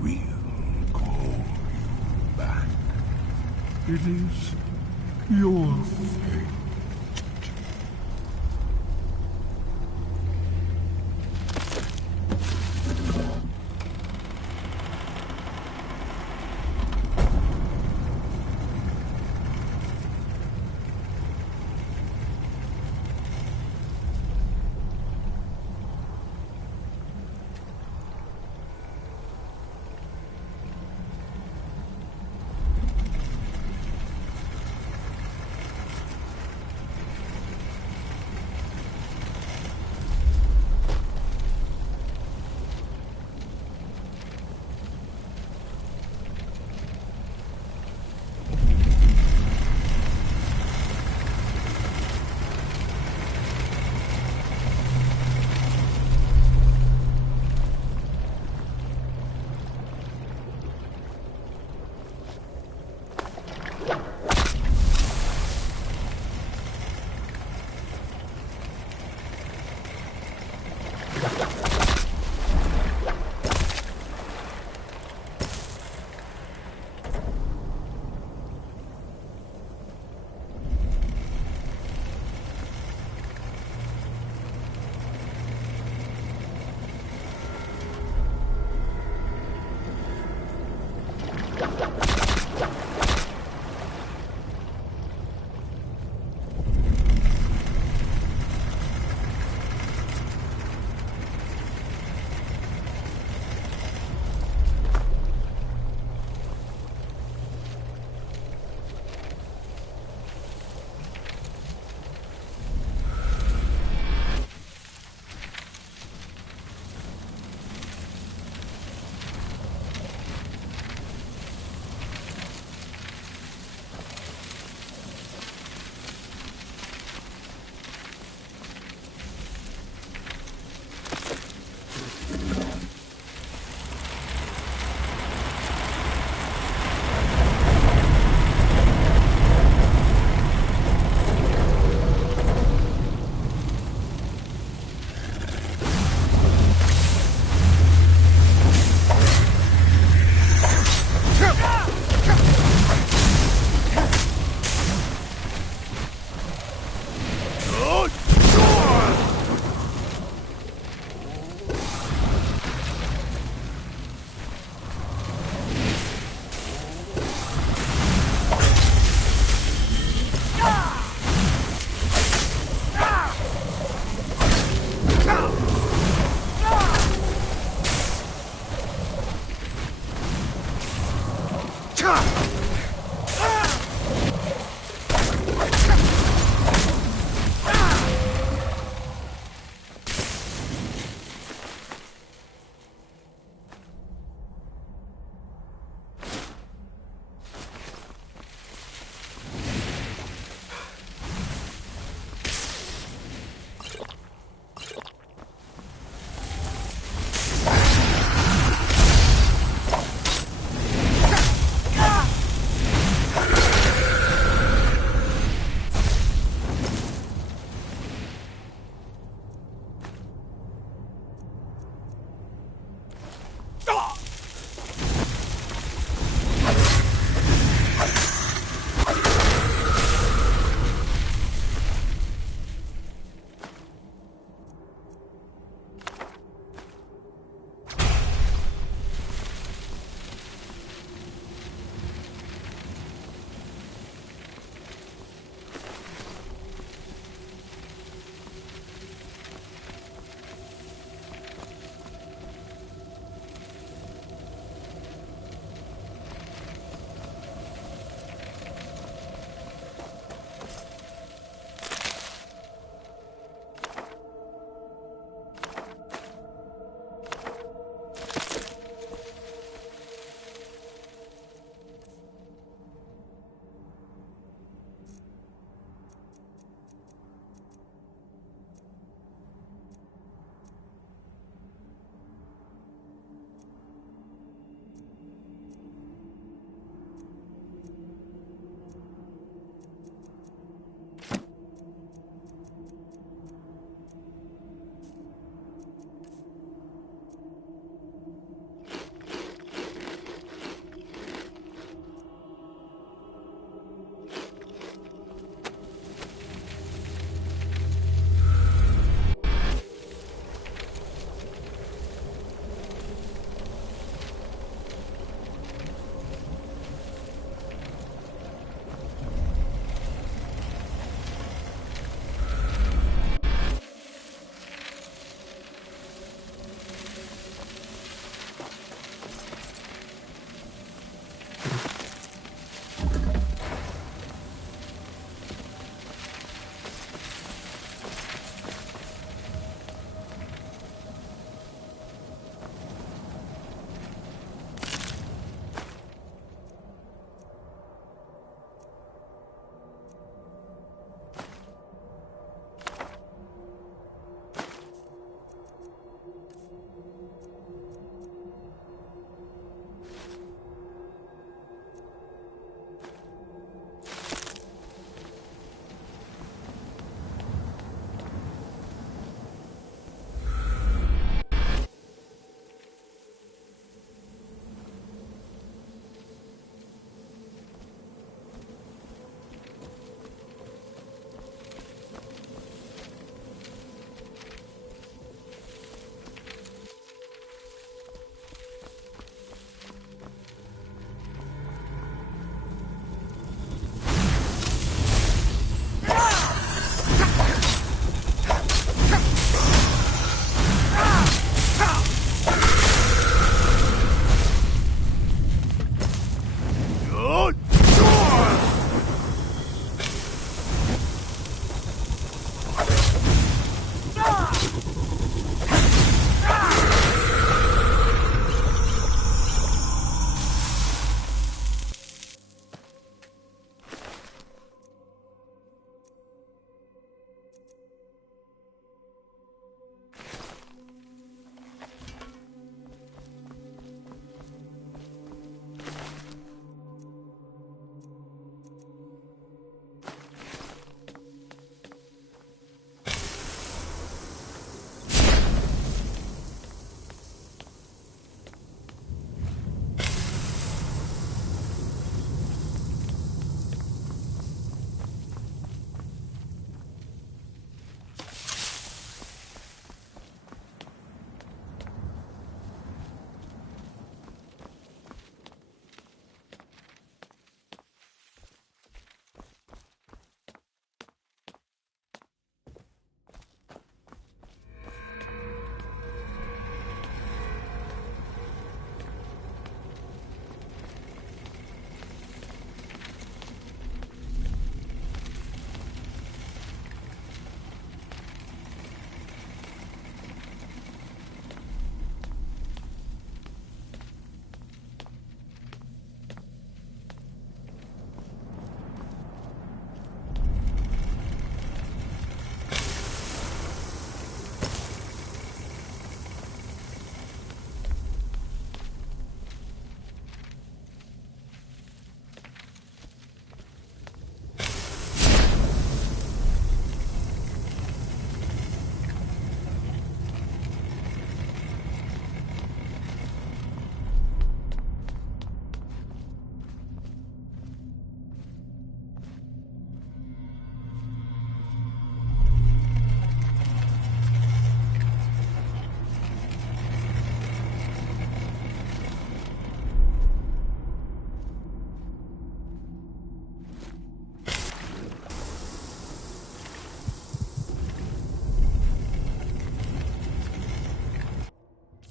will call you back. It is your fate.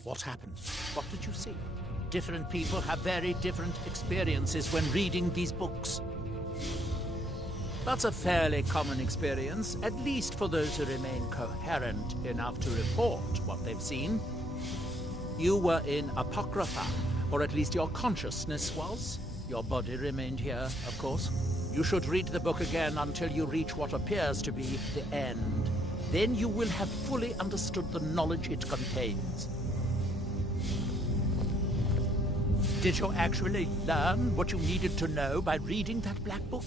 What happened? What did you see? Different people have very different experiences when reading these books. That's a fairly common experience, at least for those who remain coherent enough to report what they've seen. You were in Apocrypha, or at least your consciousness was. Your body remained here, of course. You should read the book again until you reach what appears to be the end. Then you will have fully understood the knowledge it contains. Did you actually learn what you needed to know by reading that black book?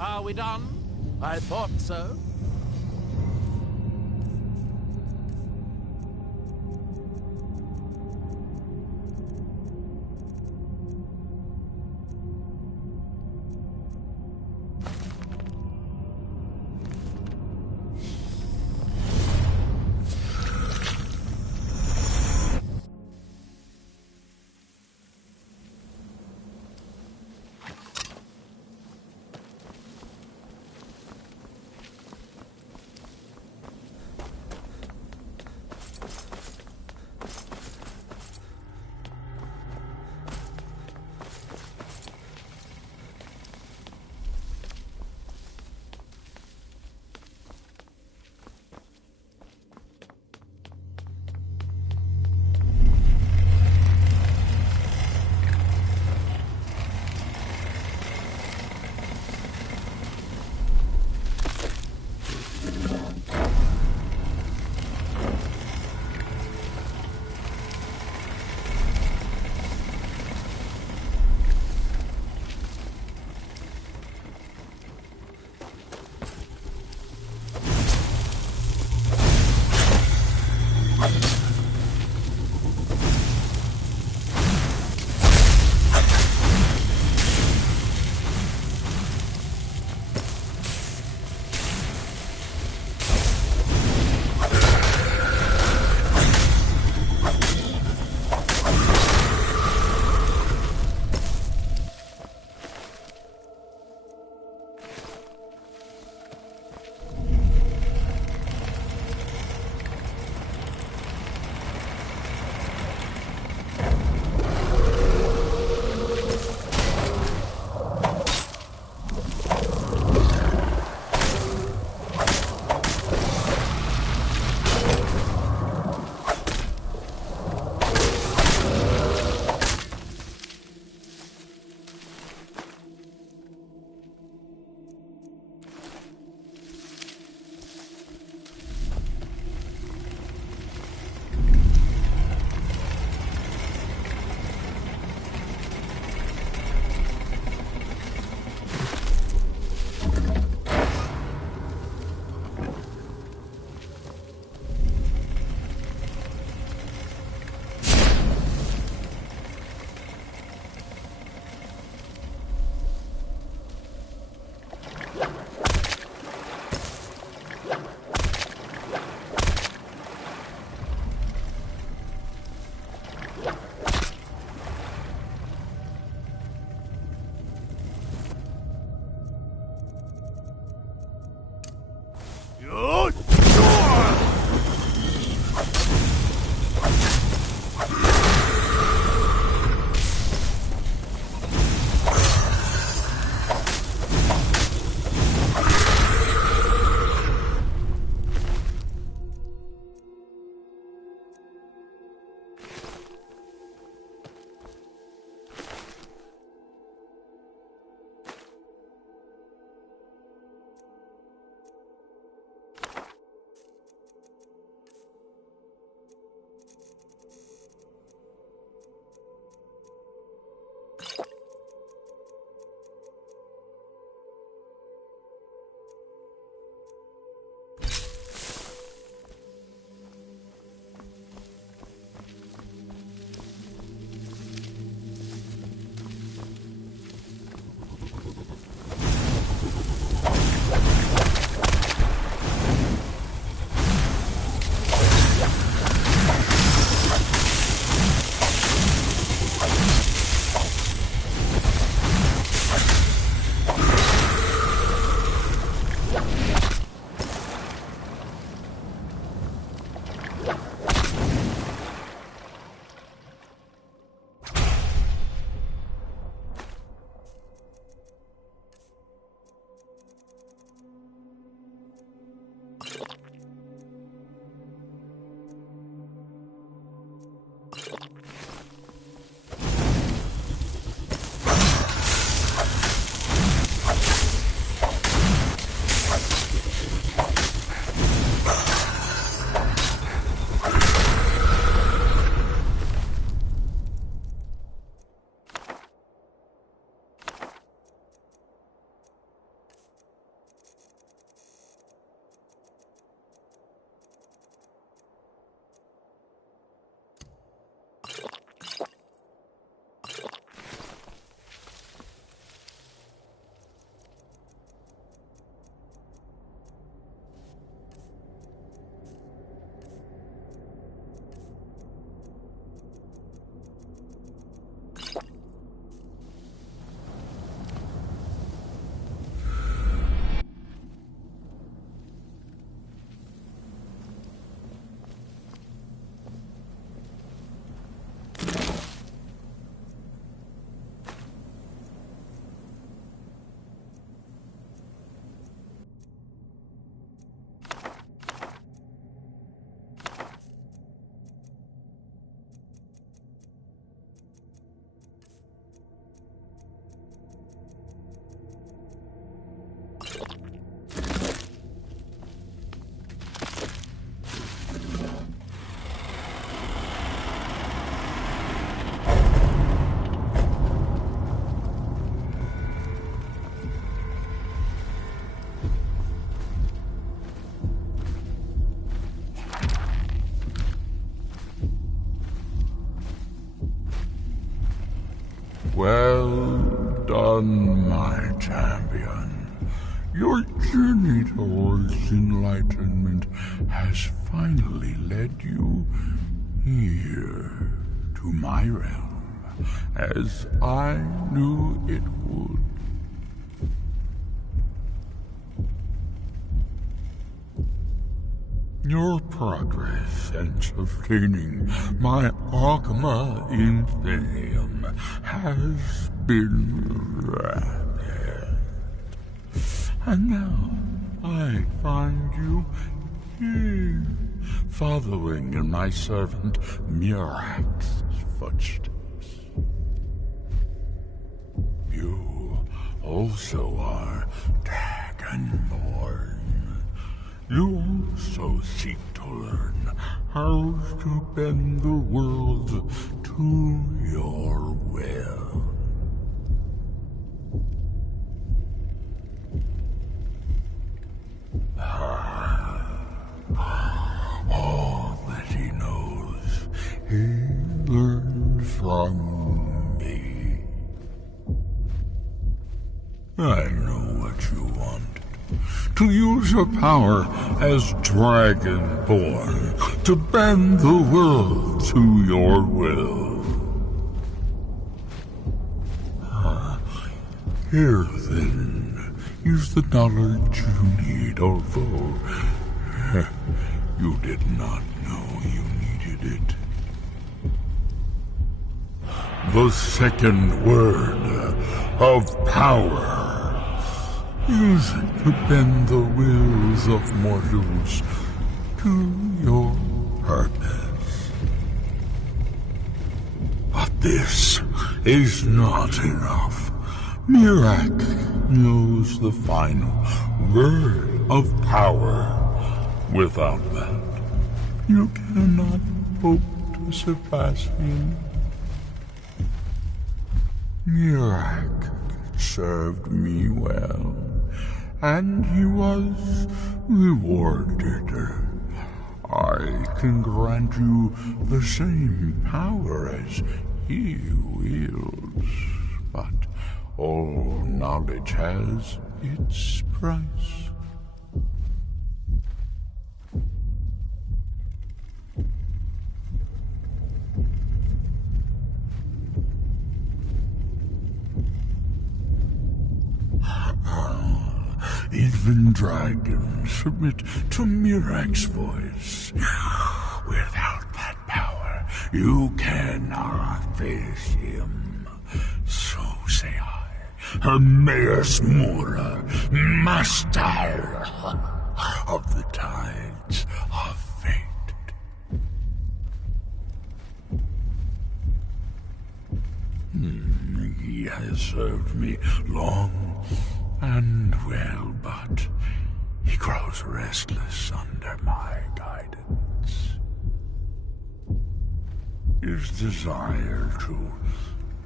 Are we done? I thought so. done, my champion. Your journey towards enlightenment has finally led you here to my realm, as I knew it would. Your progress since obtaining my Argma Infinium has been rapid. And now I find you here, following in my servant Murak's footsteps. You also are Dragonborn. You also seek to learn how to bend the world to your will. All that he knows, he learned from me. I know what you want. To use your power as Dragonborn, to bend the world to your will. Here, then, is the knowledge you need, although you did not know you needed it. The second word of power. Use it to bend the wills of mortals to your purpose. But this is not enough. Murak knows the final word of power. Without that, you cannot hope to surpass him. Murak served me well, and he was rewarded. I can grant you the same power as he wields, but all knowledge has its price. Even dragons submit to Murak's voice. Without that power, you cannot face him. So say I, Hermaeus Mora, master of the tides of fate. He has served me long and well, but he grows restless under my guidance. His desire to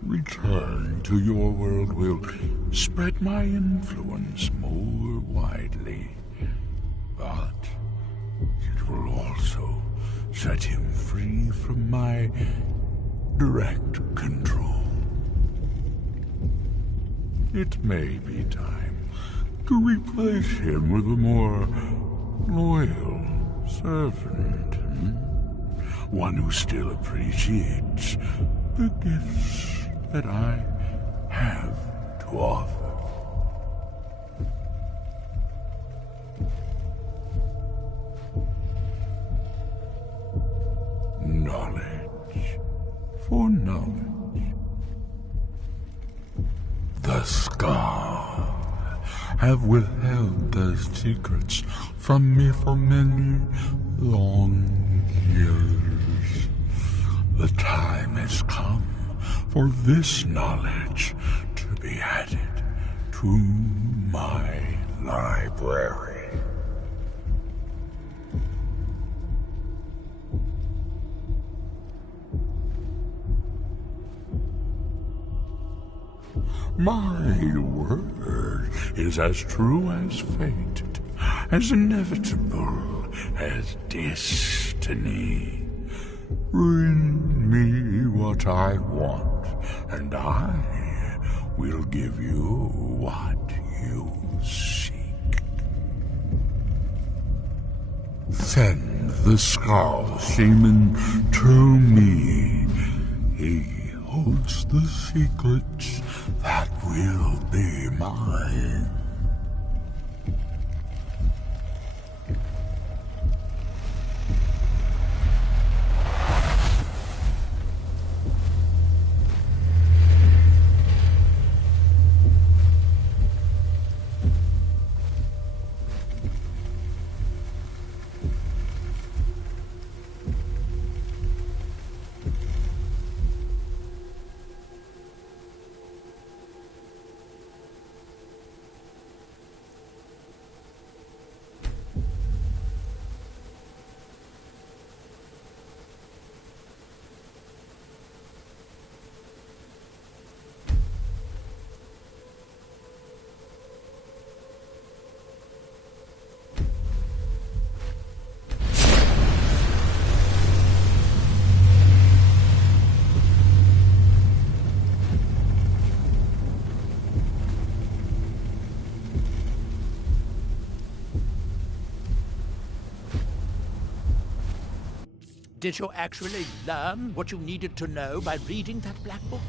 return to your world will spread my influence more widely, but it will also set him free from my direct control. It may be time to replace him with a more loyal servant. One who still appreciates the gifts that I have to offer. Knowledge for knowledge. The Scar have withheld their secrets from me for many long years. The time has come for this knowledge to be added to my library. My word is as true as fate, as inevitable as destiny. Bring me what I want, and I will give you what you seek. Send the Skull Shaman to me. He holds the secrets that will be mine. Did you actually learn what you needed to know by reading that black book?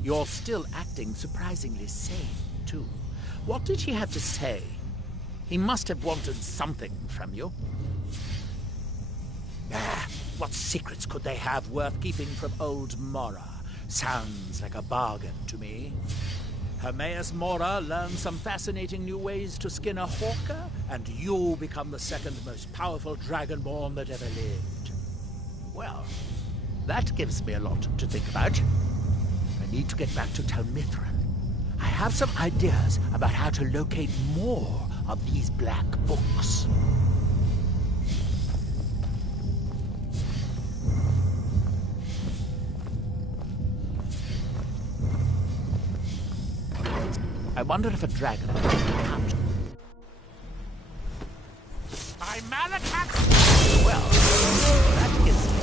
You're still acting surprisingly sane, too. What did he have to say? He must have wanted something from you. What secrets could they have worth keeping from old Mora? Sounds like a bargain to me. Hermaeus Mora learned some fascinating new ways to skin a hawker, and you become the second most powerful Dragonborn that ever lived. Well, that gives me a lot to think about. I need to get back to Tel Mithril. I have some ideas about how to locate more of these black books. I wonder if a dragon can count. By Malakax! Well, that gets me.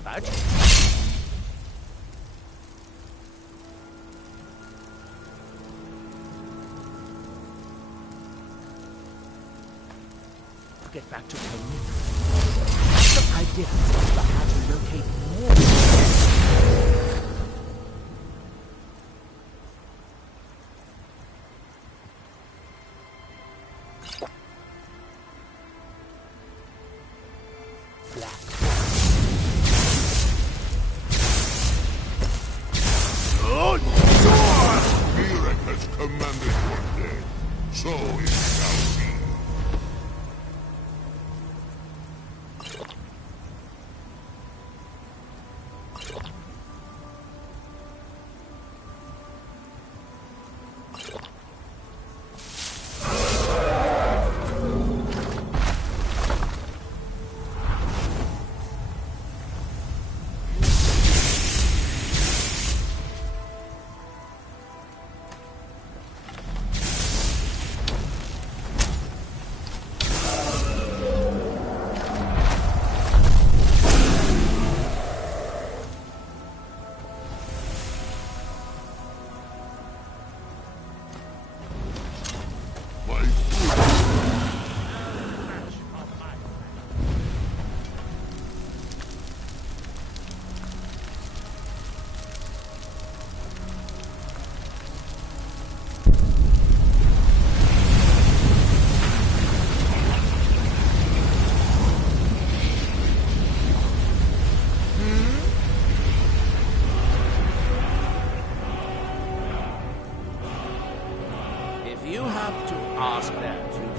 About. Get back to Haknir. Some ideas about how to locate more. Black. Oh, God! Mirek has commanded one day, so it shall be.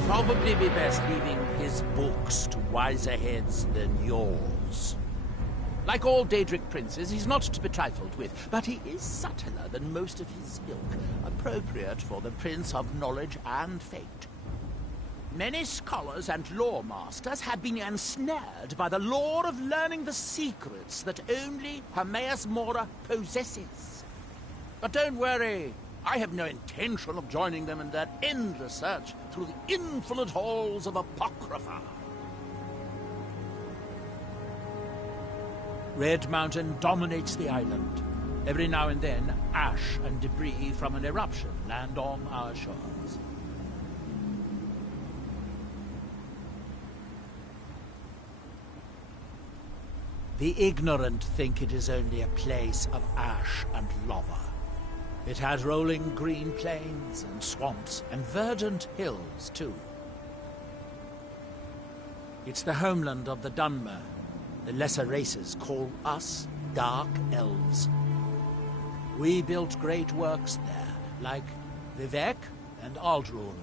Probably be best leaving his books to wiser heads than yours. Like all Daedric princes, he's not to be trifled with, but he is subtler than most of his ilk, appropriate for the Prince of Knowledge and Fate. Many scholars and lore masters have been ensnared by the lure of learning the secrets that only Hermaeus Mora possesses. But don't worry. I have no intention of joining them in their endless search through the infinite halls of Apocrypha. Red Mountain dominates the island. Every now and then, ash and debris from an eruption land on our shores. The ignorant think it is only a place of ash and lava. It has rolling green plains and swamps and verdant hills, too. It's the homeland of the Dunmer. The lesser races call us Dark Elves. We built great works there, like Vivec and Aldrun.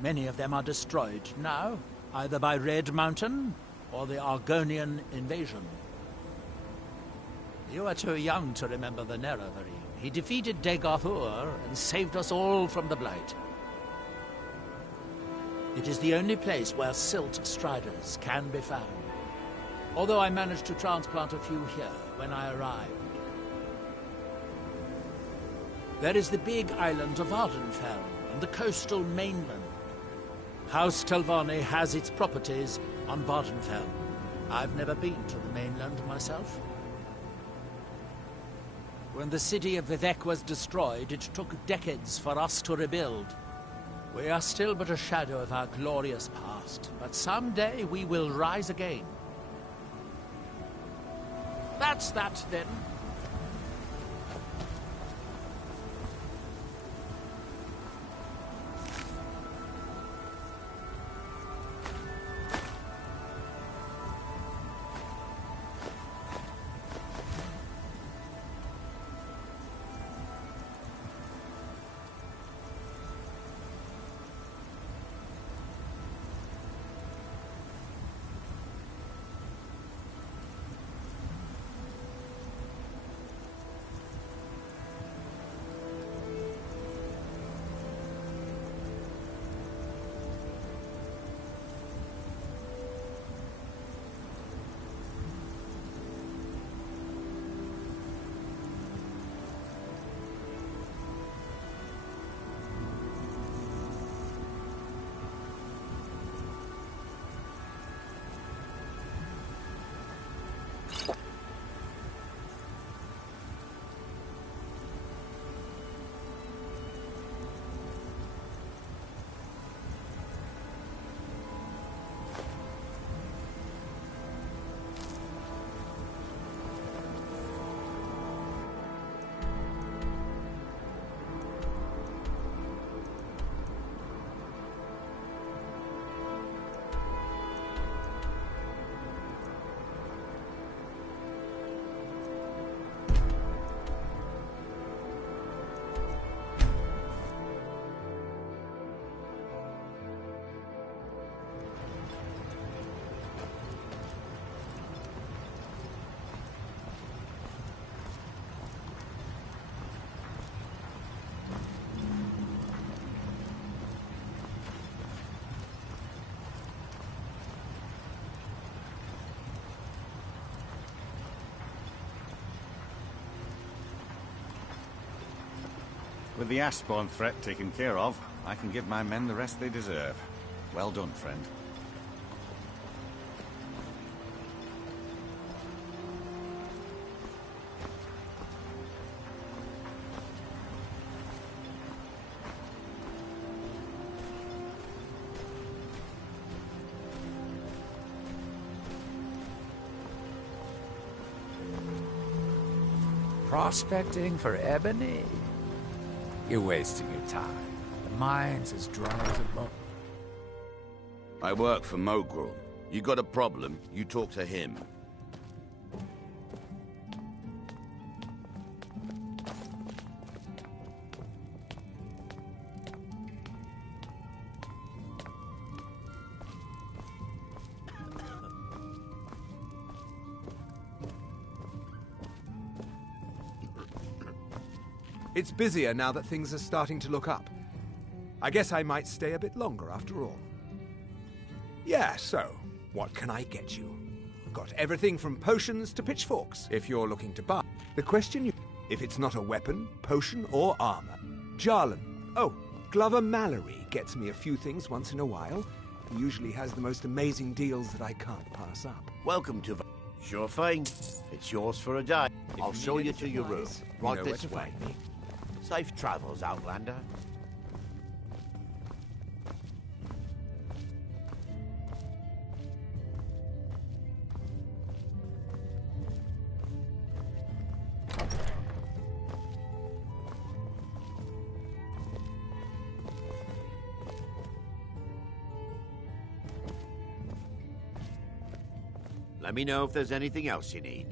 Many of them are destroyed now, either by Red Mountain or the Argonian invasion. You are too young to remember the Nerevari. He defeated Degathur and saved us all from the Blight. It is the only place where Silt Striders can be found. Although I managed to transplant a few here when I arrived. There is the big island of Ardenfell and the coastal mainland. House Telvanni has its properties on Vardenfell. I've never been to the mainland myself. When the city of Vivec was destroyed, it took decades for us to rebuild. We are still but a shadow of our glorious past, but someday we will rise again. That's that, then. With the Ashspawn threat taken care of, I can give my men the rest they deserve. Well done, friend. Prospecting for ebony? You're wasting your time. The mine's as dry as a bone. I work for Mogrul. You got a problem, you talk to him. It's busier now that things are starting to look up. I guess I might stay a bit longer after all. Yeah, so, what can I get you? Got everything from potions to pitchforks, if you're looking to buy. The question you... If it's not a weapon, potion, or armor. Jarlan. Oh, Glover Mallory gets me a few things once in a while. He usually has the most amazing deals that I can't pass up. Welcome to... Sure thing. It's yours for a day. I'll show you to your room. Right this way. Safe travels, Outlander. Let me know if there's anything else you need.